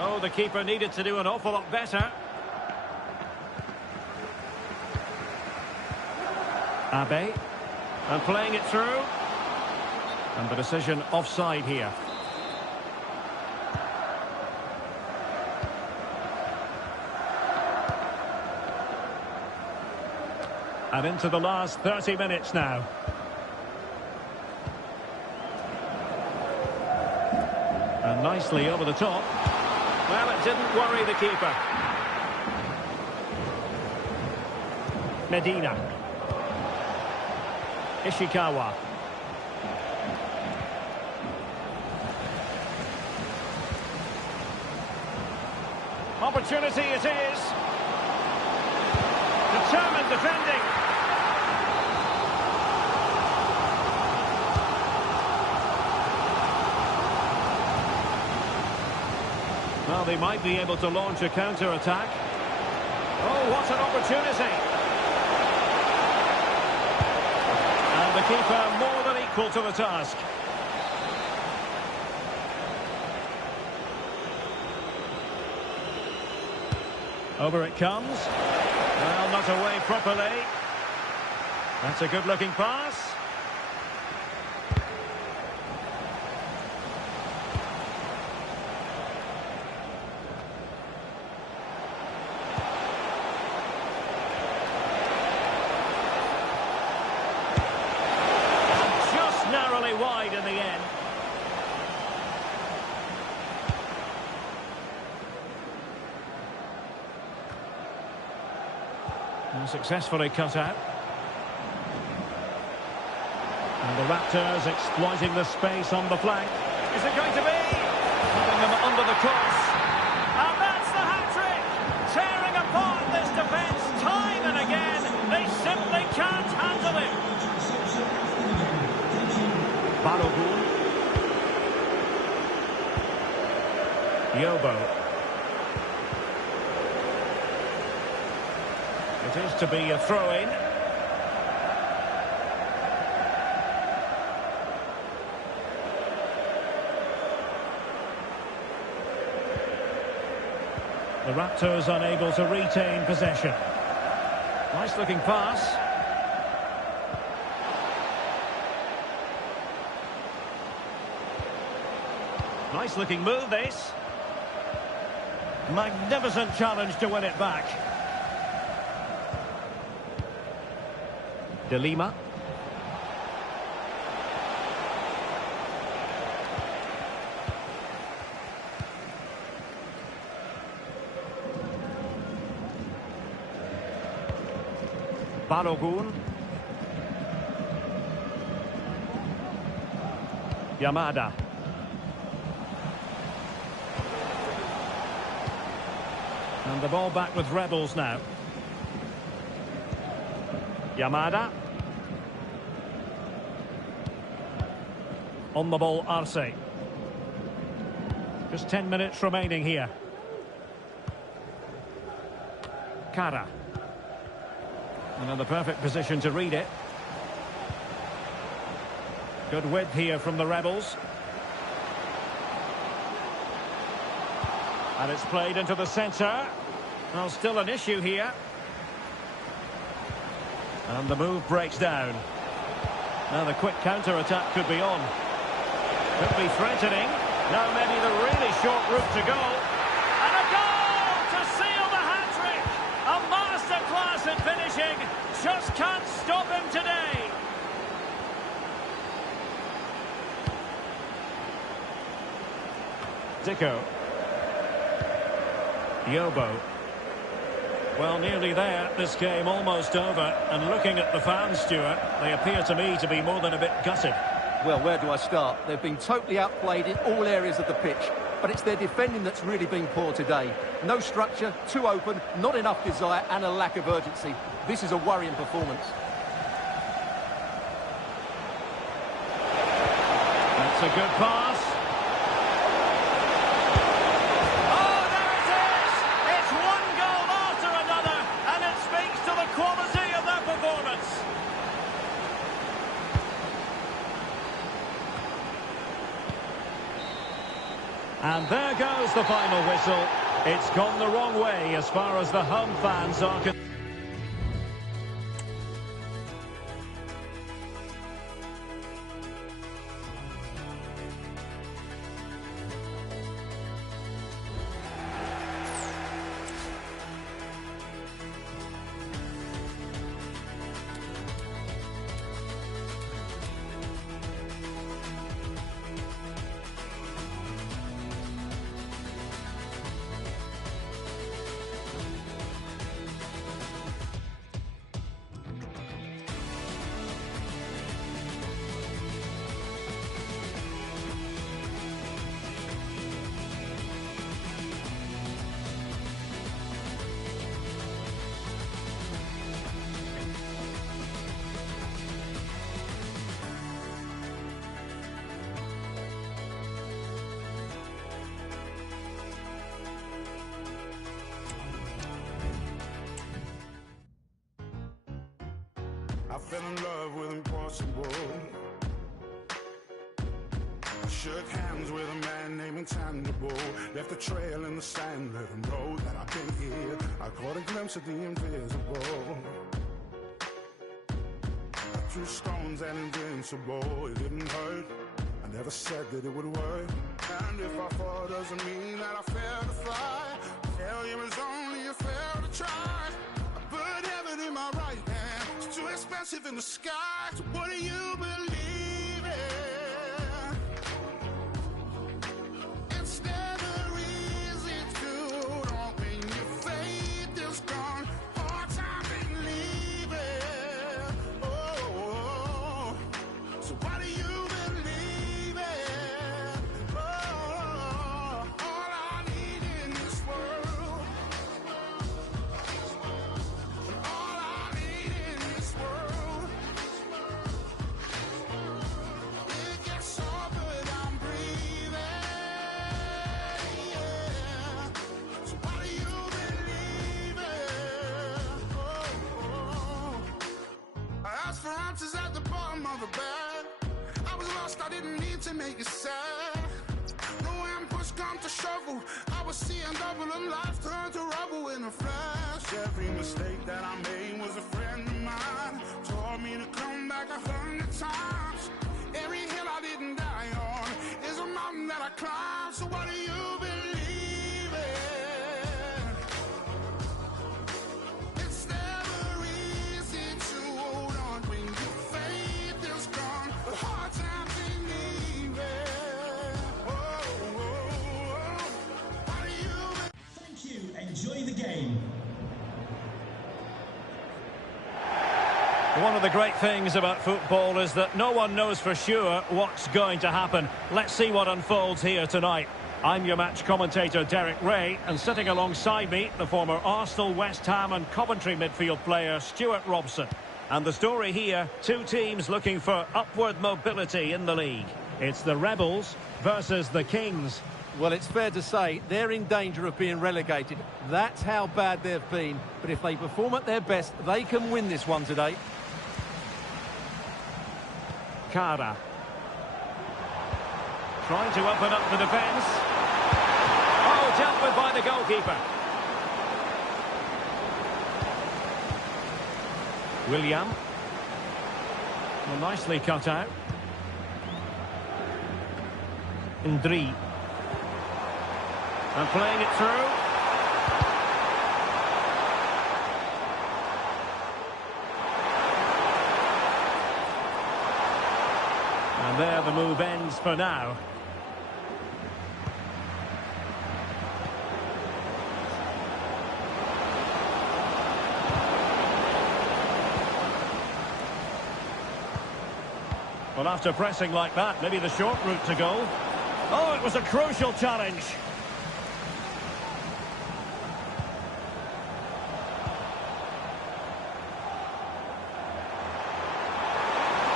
Oh, the keeper needed to do an awful lot better. Abe. And playing it through. And the decision offside here. And into the last 30 minutes now. And nicely over the top. Well, it didn't worry the keeper. Medina. Ishikawa. Opportunity it is. Determined defending. Well, they might be able to launch a counter-attack. Oh, what an opportunity. And the keeper more than equal to the task. Over it comes. Well, not away properly. That's a good-looking pass. Wide in the end. And successfully cut out. And the Raptors exploiting the space on the flank. Is it going to be? Putting them under the cross. And that's the hat-trick! Tearing apart this defence time and again. They simply can't handle it. Balogun. Yobo. It is to be a throw-in. The Raptors unable to retain possession. Nice looking pass. Nice looking move, this. Magnificent challenge to win it back. De Lima. Balogun. Yamada. And the ball back with Rebels now. Yamada. On the ball, Arce. Just 10 minutes remaining here. Kara. And in the perfect position to read it. Good width here from the Rebels. And it's played into the centre. Well, still an issue here. And the move breaks down. Now the quick counter-attack could be on. Could be threatening. Now maybe the really short route to go. And a goal to seal the hat-trick! A masterclass at finishing. Just can't stop him today. Zico. Yobo. Well, nearly there. This game almost over. And looking at the fans, Stuart, they appear to me to be more than a bit gutted. Well, where do I start? They've been totally outplayed in all areas of the pitch, but it's their defending that's really been poor today. No structure, too open, not enough desire, and a lack of urgency. This is a worrying performance. That's a good pass. Oh, there it is! It's one goal after another, and it speaks to the quality of their performance. And there goes the final whistle. It's gone the wrong way as far as the home fans are concerned. I fell in love with impossible. I shook hands with a man named Intangible. Left a trail in the sand, let him know that I've been here. I caught a glimpse of the invisible. I threw stones at invincible. It didn't hurt. I never said that it would work. And if I fall, doesn't mean that I failed to fly. Failure is only a fail to try. I put heaven in my right hand. It's too expensive in the sky. So what do you believe in? It's never easy to don't mean your faith is gone. Hard time believing. Oh, so what do you believe in? Oh, all I need in this world. All I need in this world. It gets hard, but I'm breathing. Yeah. So what do you believe in? Oh. I asked for answers at the bottom of the bed. I was lost, I didn't need to make it sad. No when push come to shovel, I was seeing double and life turn to rubble in a flash. Every mistake that I made was a friend of mine. Told me to come back 100 times. Every hill I didn't die on is a mountain that I climbed. So what do you believe in? It's never easy to hold on when your faith is gone. But hard time believing. Oh, oh, oh. What do you believe? Thank you. Enjoy the game. One of the great things about football is that no one knows for sure what's going to happen. Let's see what unfolds here tonight. I'm your match commentator, Derek Ray, and sitting alongside me, the former Arsenal, West Ham and Coventry midfield player, Stuart Robson. And the story here, two teams looking for upward mobility in the league. It's the Rebels versus the Kings. Well, it's fair to say they're in danger of being relegated. That's how bad they've been. But if they perform at their best, they can win this one today. Kara. Trying to open up the defence. Oh, dealt with by the goalkeeper. William. Well, nicely cut out. Ndri. And playing it through. And there the move ends for now. Well, after pressing like that, maybe the short route to goal. Oh, it was a crucial challenge.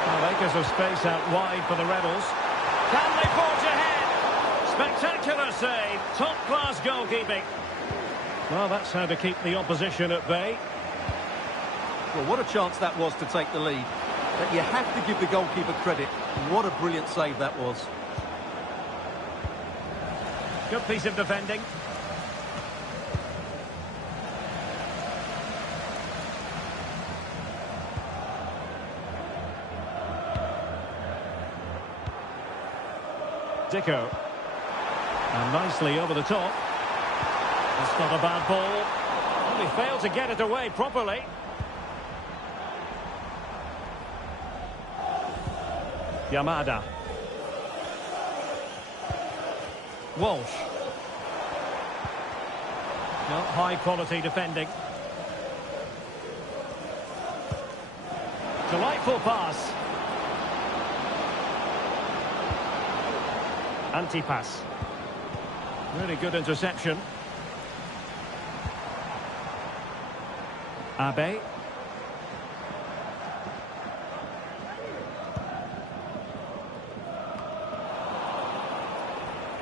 Well, acres of space out wide for the Rebels. Can they forge ahead? Spectacular save. Top-class goalkeeping. Well, that's how to keep the opposition at bay. Well, what a chance that was to take the lead. But you have to give the goalkeeper credit. What a brilliant save that was. Good piece of defending. Dicko. And nicely over the top. That's not a bad ball. Only failed to get it away properly. Yamada. Walsh. No, high quality defending. Delightful pass. Anti-pass. Really good interception. Abe.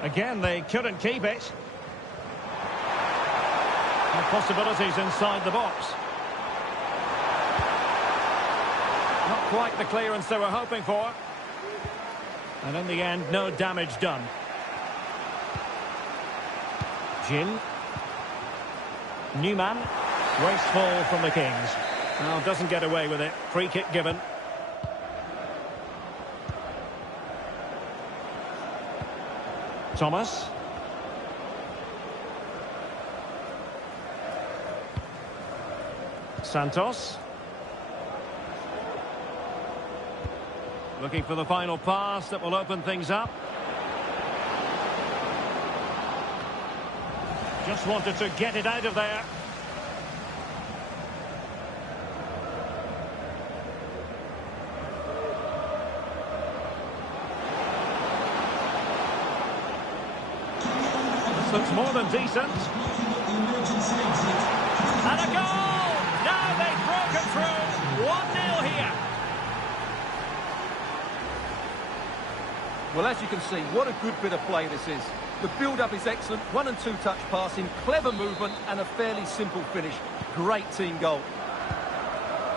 Again, they couldn't keep it. No possibilities inside the box. Not quite the clearance they were hoping for. And in the end, no damage done. Jin. Newman. Wasteful from the Kings. Well, doesn't get away with it. Free kick given. Thomas. Santos. Looking for the final pass that will open things up. Just wanted to get it out of there. Looks more than decent. And a goal! Now they've broken through. 1-0 here. Well, as you can see, what a good bit of play this is. The build-up is excellent, 1- and 2-touch passing, clever movement and a fairly simple finish. Great team goal.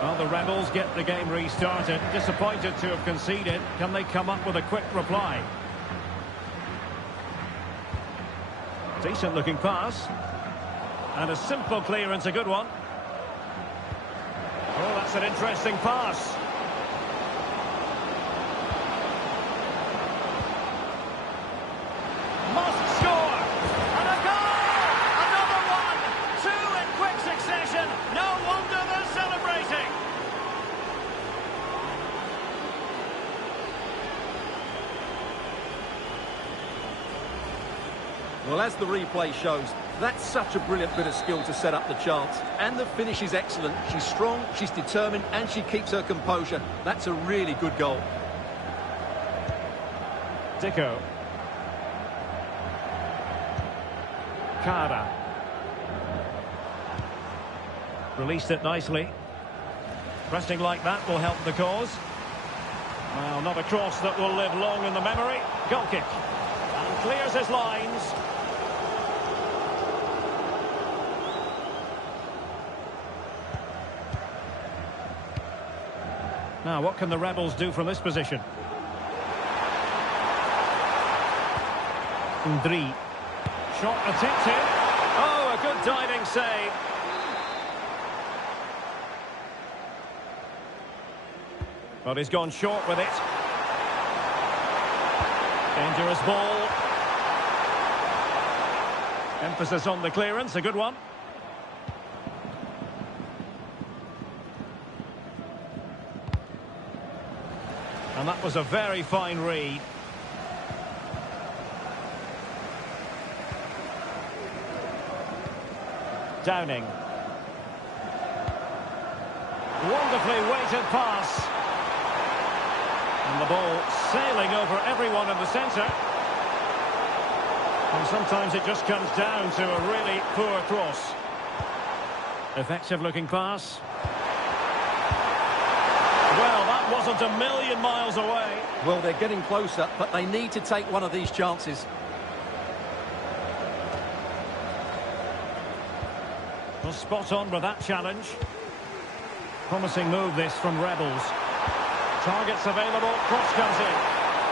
Well, the Rebels get the game restarted. Disappointed to have conceded. Can they come up with a quick reply? Decent looking pass. And a simple clearance, a good one. Oh, that's an interesting pass. Must score! And a goal! Another one! Two in quick succession. No wonder they're celebrating. Well, as the replay shows, That's such a brilliant bit of skill to set up the chance. And the finish is excellent. She's strong, she's determined, and she keeps her composure. That's a really good goal. Dicko. Cara. Released it nicely. Pressing like that will help the cause. Well, not a cross that will live long in the memory. Goal kick. And clears his lines. Now, what can the Rebels do from this position? Ndri. Shot attempted. Oh, a good diving save. But he's gone short with it. Dangerous ball. Emphasis on the clearance, a good one. And that was a very fine read. Downing. Wonderfully weighted pass. And the ball sailing over everyone in the centre. And sometimes it just comes down to a really poor cross. Effective looking pass. Well, that wasn't a million miles away. Well, they're getting closer, but they need to take one of these chances. Well, spot on with that challenge. Promising move this from Rebels. Targets available, cross comes in.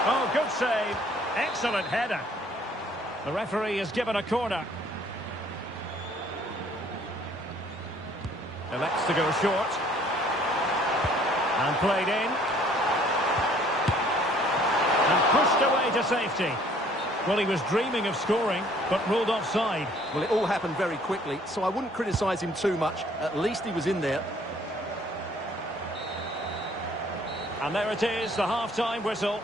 Oh, good save. Excellent header. The referee has given a corner. Elects to go short. And played in. And pushed away to safety. Well, he was dreaming of scoring, but ruled offside. Well, it all happened very quickly, so I wouldn't criticise him too much. At least he was in there. And there it is, the half-time whistle.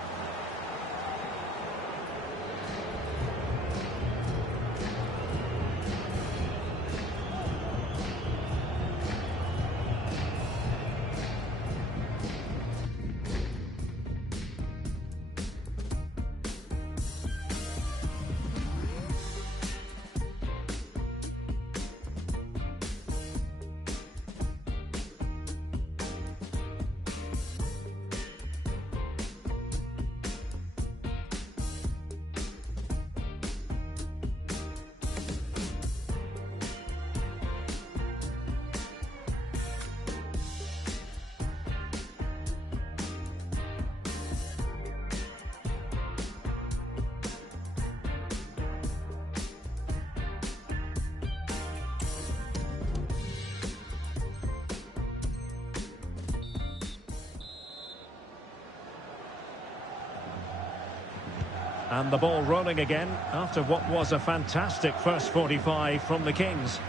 And the ball rolling again after what was a fantastic first 45 from the Kings.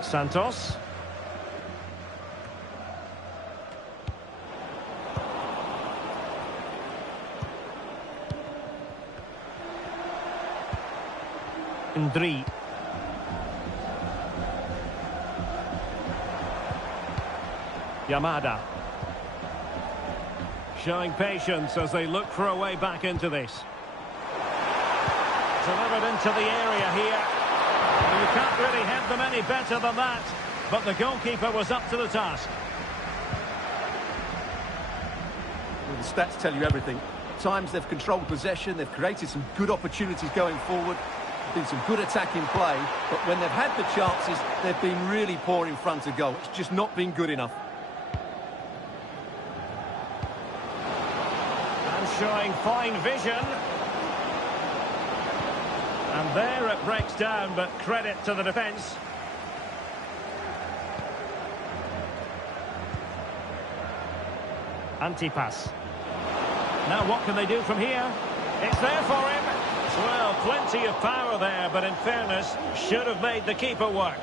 Santos. Ndri. Yamada. Showing patience as they look for a way back into this. Delivered into the area here. You can't really head them any better than that. But the goalkeeper was up to the task. Well, the stats tell you everything. At times they've controlled possession, they've created some good opportunities going forward, been some good attacking play, but when they've had the chances, they've been really poor in front of goal. It's just not been good enough. Showing fine vision. And there it breaks down, but credit to the defence. Antipas. Now what can they do from here? It's there for him. Well, plenty of power there, but in fairness, should have made the keeper work.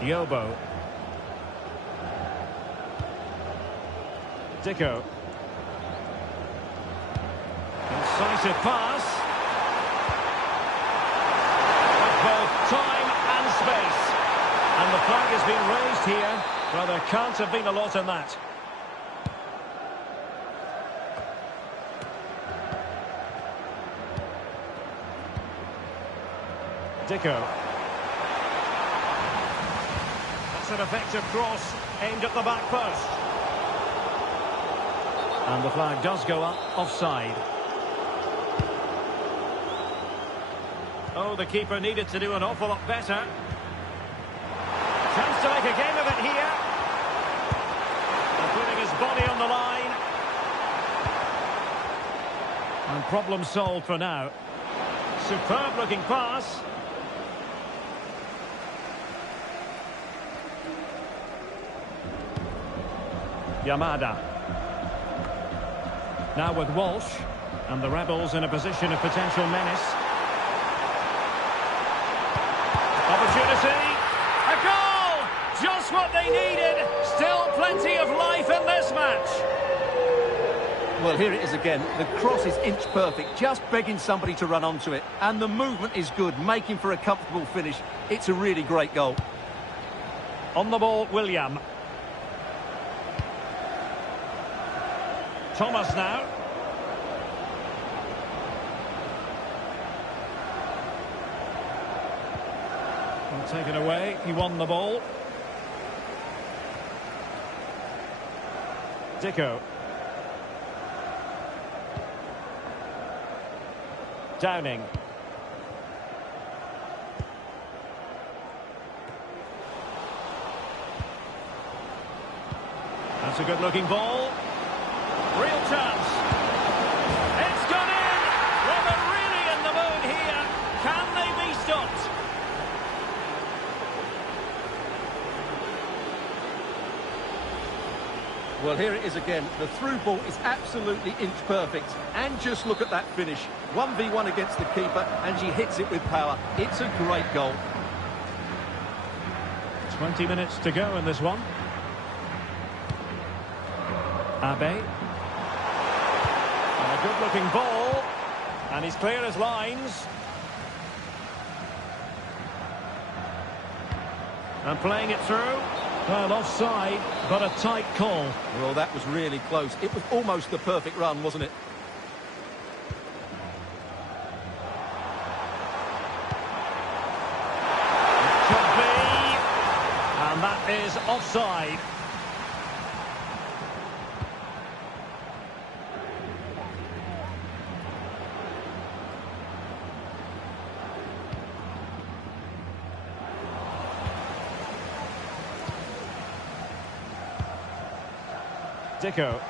Yobo. Dicko. Incisive pass. With both time and space. And the flag has been raised here. Well, there can't have been a lot in that. Dicko. That's an effective cross aimed at the back post. And the flag does go up offside. Oh, the keeper needed to do an awful lot better. Chance to make a game of it here. And putting his body on the line. And problem solved for now. Superb looking pass. Yamada. Now with Walsh. And the Rebels in a position of potential menace. Opportunity. A goal! Just what they needed. Still plenty of life in this match. Well, here it is again. The cross is inch perfect, just begging somebody to run onto it. And the movement is good, making for a comfortable finish. It's a really great goal. On the ball, William. Thomas now. Well, taken away. He won the ball. Dicko. Downing. That's a good-looking ball. Real chance. It's gone in. Well, they're really in the mood here. Can they be stopped? Well, here it is again. The through ball is absolutely inch perfect. And just look at that finish. 1v1 against the keeper, and she hits it with power. It's a great goal. 20 minutes to go in this one. Abe. And a good-looking ball. And he's clear as lines. And playing it through. Well, offside, but a tight call. Well, that was really close. It was almost the perfect run, wasn't it? It could be. And that is offside. Dicko.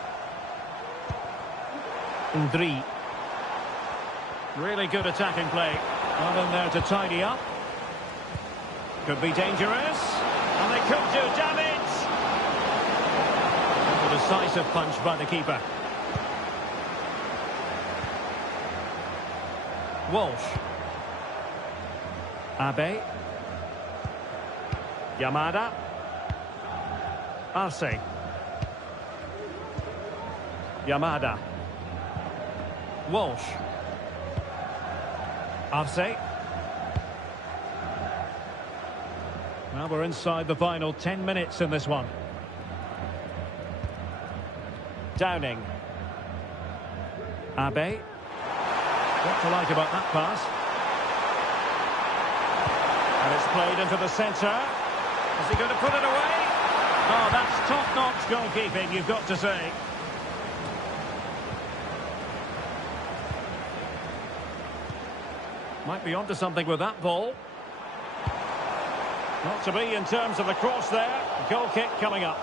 Ndri. Really good attacking play. Not in there to tidy up. Could be dangerous. And they could do damage. A decisive punch by the keeper. Walsh. Abe. Yamada. Arce. Yamada. Walsh. Arce. Well, we're inside the final 10 minutes in this one. Downing. Abe. What to like about that pass? And it's played into the centre. Is he going to put it away? Oh, that's top-notch goalkeeping, you've got to say. Might be onto something with that ball. Not to be in terms of the cross there. Goal kick coming up.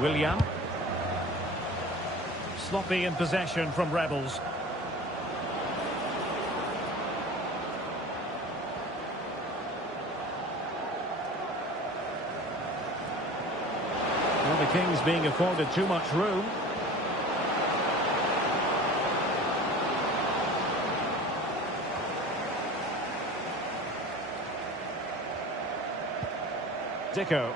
William. Sloppy in possession from Rebels. Well, the Kings being afforded too much room. Dicko.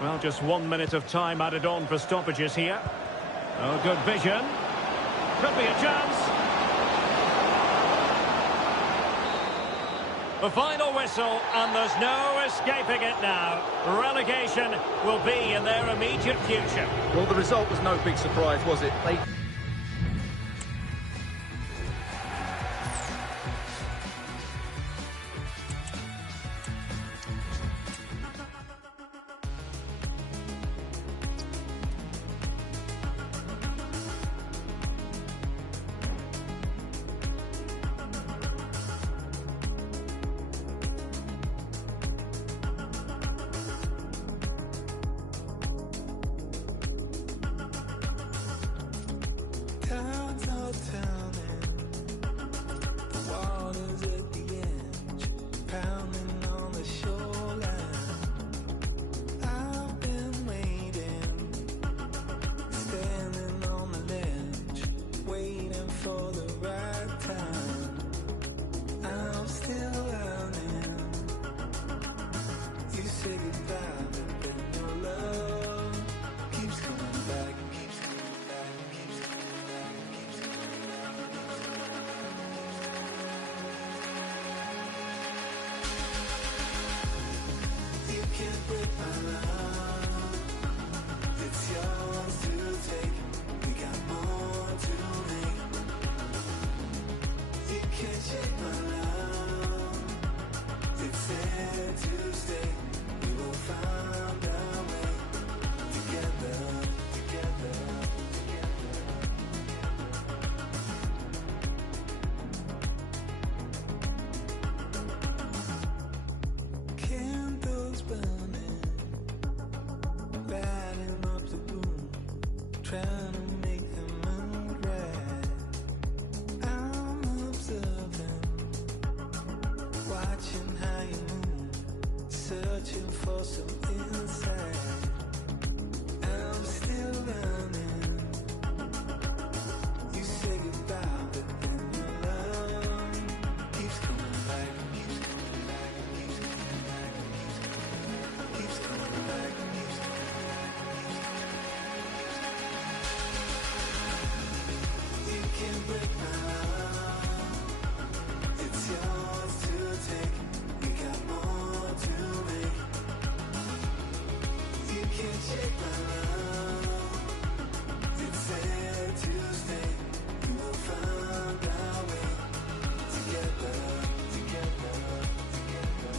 Well, just 1 minute of time added on for stoppages here. Oh, good vision. Could be a chance. The final whistle, and there's no escaping it now. Relegation will be in their immediate future. Well, the result was no big surprise, was it? Towns are turning, the water's at the edge, pounding on the shoreline. I've been waiting, standing on the ledge, waiting for the right time. I'm still learning. You say goodbye, but then your love keeps coming back, keeps coming back, keeps coming back, keeps coming back. You can't break my love. It's yours to take. We got more to make. You can't shake my love. It's there to stay. We will find our way together, together, together. Candles burning, lighting up the room, trying to make the mood right. I'm observing, watching how you move, searching for some insight. I'm still learning. You say goodbye, but then your love keeps coming back, keeps coming back, keeps coming back, keeps coming back, keeps coming back. You can't break my love. It's yours to take. We got more to make. You can't shake my love. It's there to stay. We will find our way together, together, together.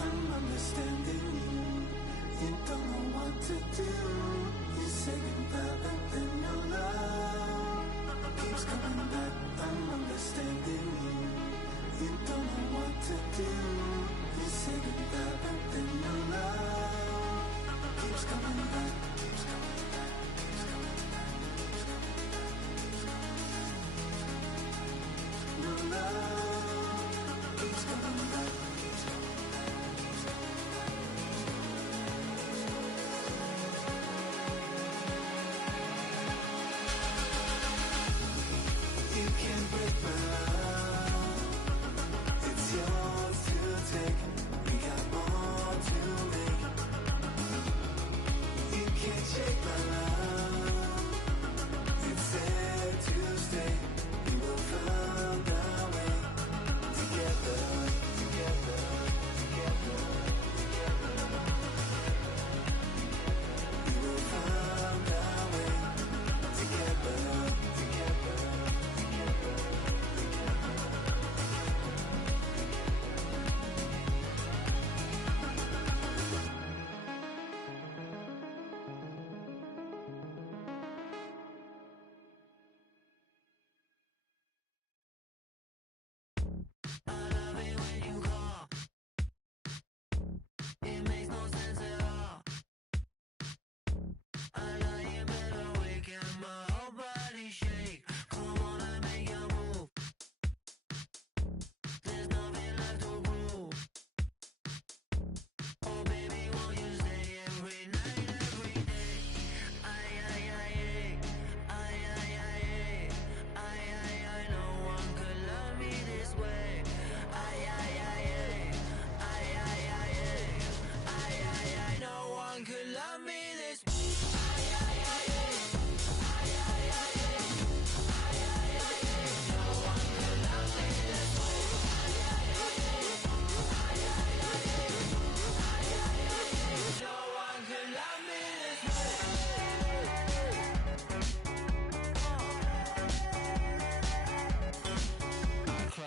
I'm understanding you. You don't know what to do. You say goodbye, but then your love keeps coming back. I'm understanding you. You don't know what to do. You say goodbye, but then your love keeps coming back. Keeps coming back. Keeps coming back. Keeps coming back. Keeps coming back. Your love keeps coming back. Keeps coming back. You can't break my love. It's yours to take. We got more to make. You can't shake my love. It's there to stay. We will find our way together, together, together, together. We will find our way together, together, together, together.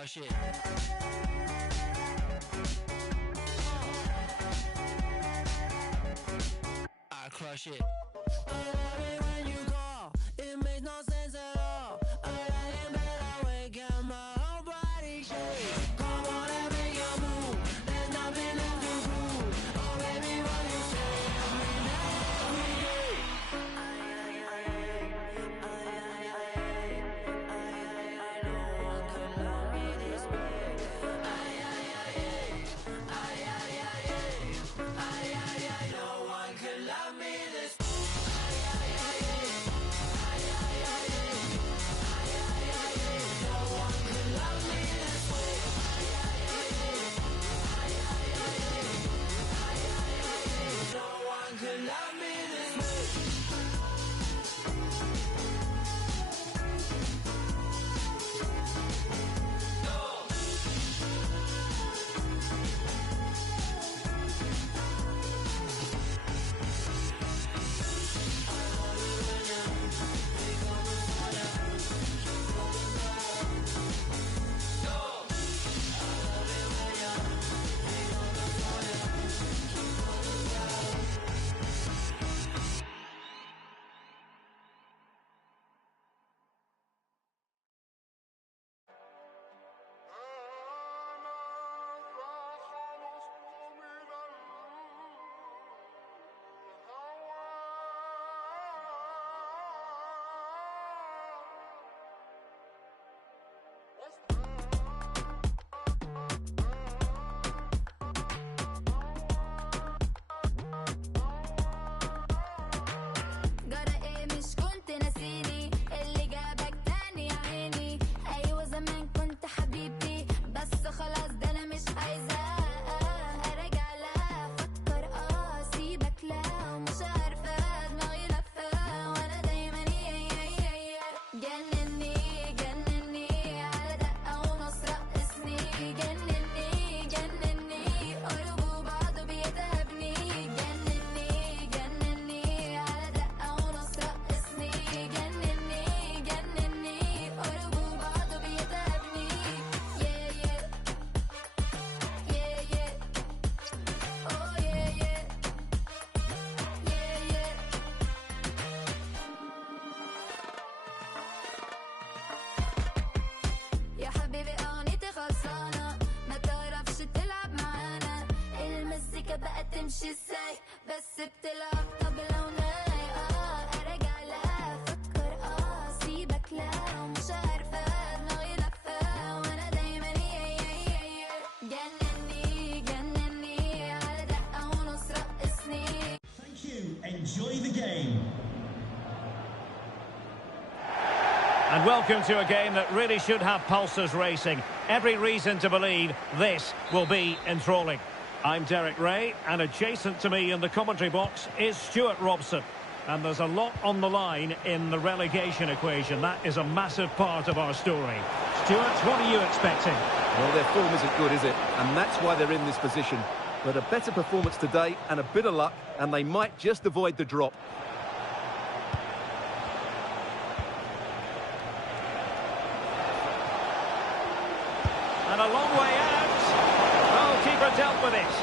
crush it. I crush it. When you call, it makes no sense at all. I lie in bed, I wake up, my whole body shakes. Come on and make your move. There's nothing left to prove. Oh baby, what you say every night, every day. No one could love me this way. No one could love me this way. تمشي ازاي بس بتلعب طبلة وناي ارجع لا افكر سيبك لا ومش عارفة دماغي لفة وانا دايما جنني جنني على دقة ونص رقصني. Thank you. Enjoy the game. And welcome to a game that really should have pulses racing. Every reason to believe this will be enthralling. I'm Derek Ray, and adjacent to me in the commentary box is Stuart Robson. And there's a lot on the line in the relegation equation. That is a massive part of our story. Stuart, what are you expecting? Well, their form isn't good, is it? And that's why they're in this position. But a better performance today and a bit of luck, and they might just avoid the drop. And a long way out. Keeper dealt with it.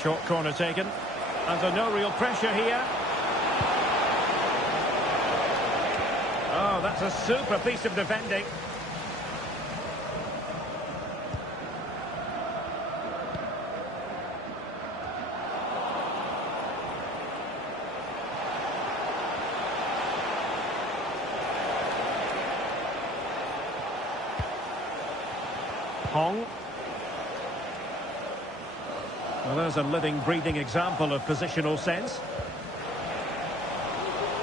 Short corner taken. Under no real pressure here. Oh, that's a super piece of defending. Hong. Well, there's a living, breathing example of positional sense.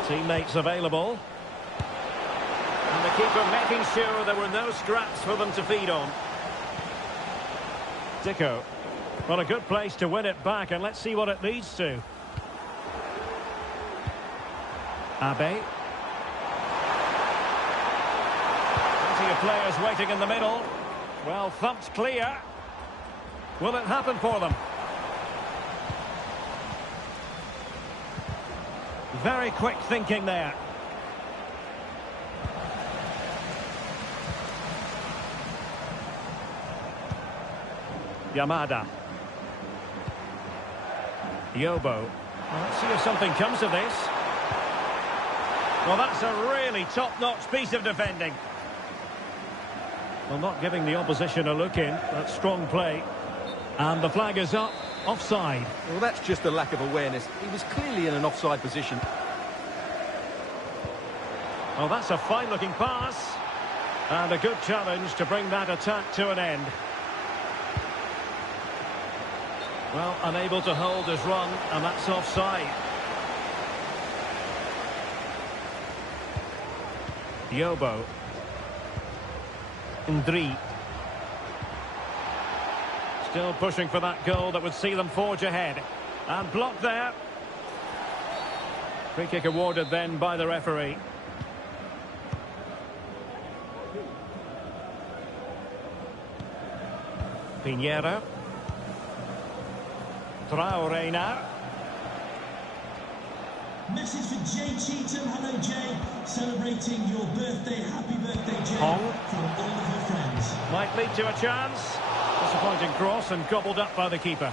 Teammates available. And the keeper making sure there were no scraps for them to feed on. Dicko. Well, a good place to win it back, and let's see what it leads to. Abe. Plenty of players waiting in the middle. Well, thumped clear. Will it happen for them? Very quick thinking there. Yamada. Yobo. Well, let's see if something comes of this. Well, that's a really top-notch piece of defending. Well, not giving the opposition a look in. That's strong play. And the flag is up. Offside. Well, that's just a lack of awareness. He was clearly in an offside position. Well, that's a fine-looking pass. And a good challenge to bring that attack to an end. Well, unable to hold his run, and that's offside. Yobo. Ndri. Still pushing for that goal that would see them forge ahead. And blocked there. Free kick awarded then by the referee. Pinheiro. Traoré now. Message for Jay Cheetham. Hello, Jay. Celebrating your birthday. Happy birthday, Jay. Hong. From all of her friends. Might lead to a chance. Disappointing cross and gobbled up by the keeper.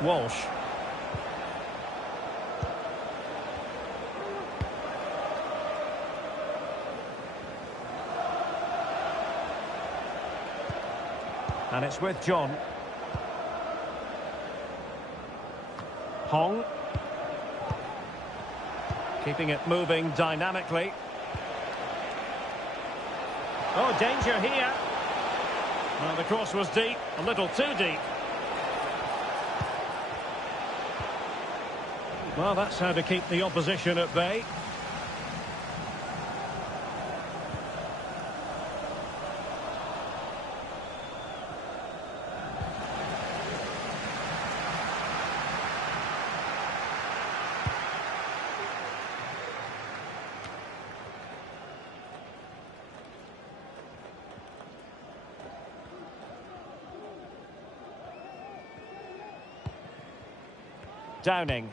Walsh. And it's with John. Hong. Keeping it moving dynamically. Oh, danger here. Well, the cross was deep, a little too deep. Well, that's how to keep the opposition at bay. Downing.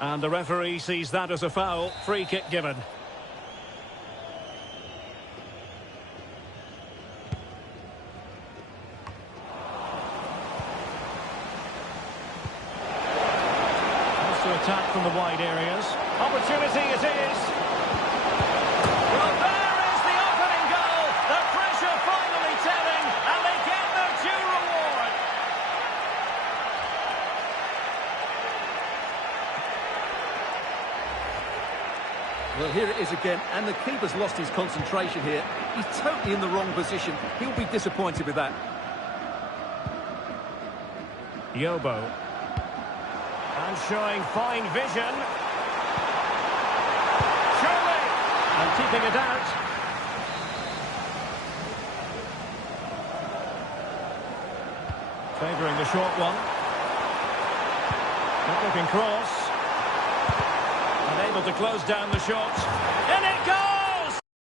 And the referee sees that as a foul. Free kick given. Wants to attack from the wide areas. Opportunity it is. Well, there is the opening goal. The pressure finally telling, and they get their due reward. Well, here it is again, and the keeper's lost his concentration here. He's totally in the wrong position. He'll be disappointed with that. Yobo. And showing fine vision. Surely! And keeping it out. Favouring the short one. Good looking cross. Unable to close down the shot. In it goes!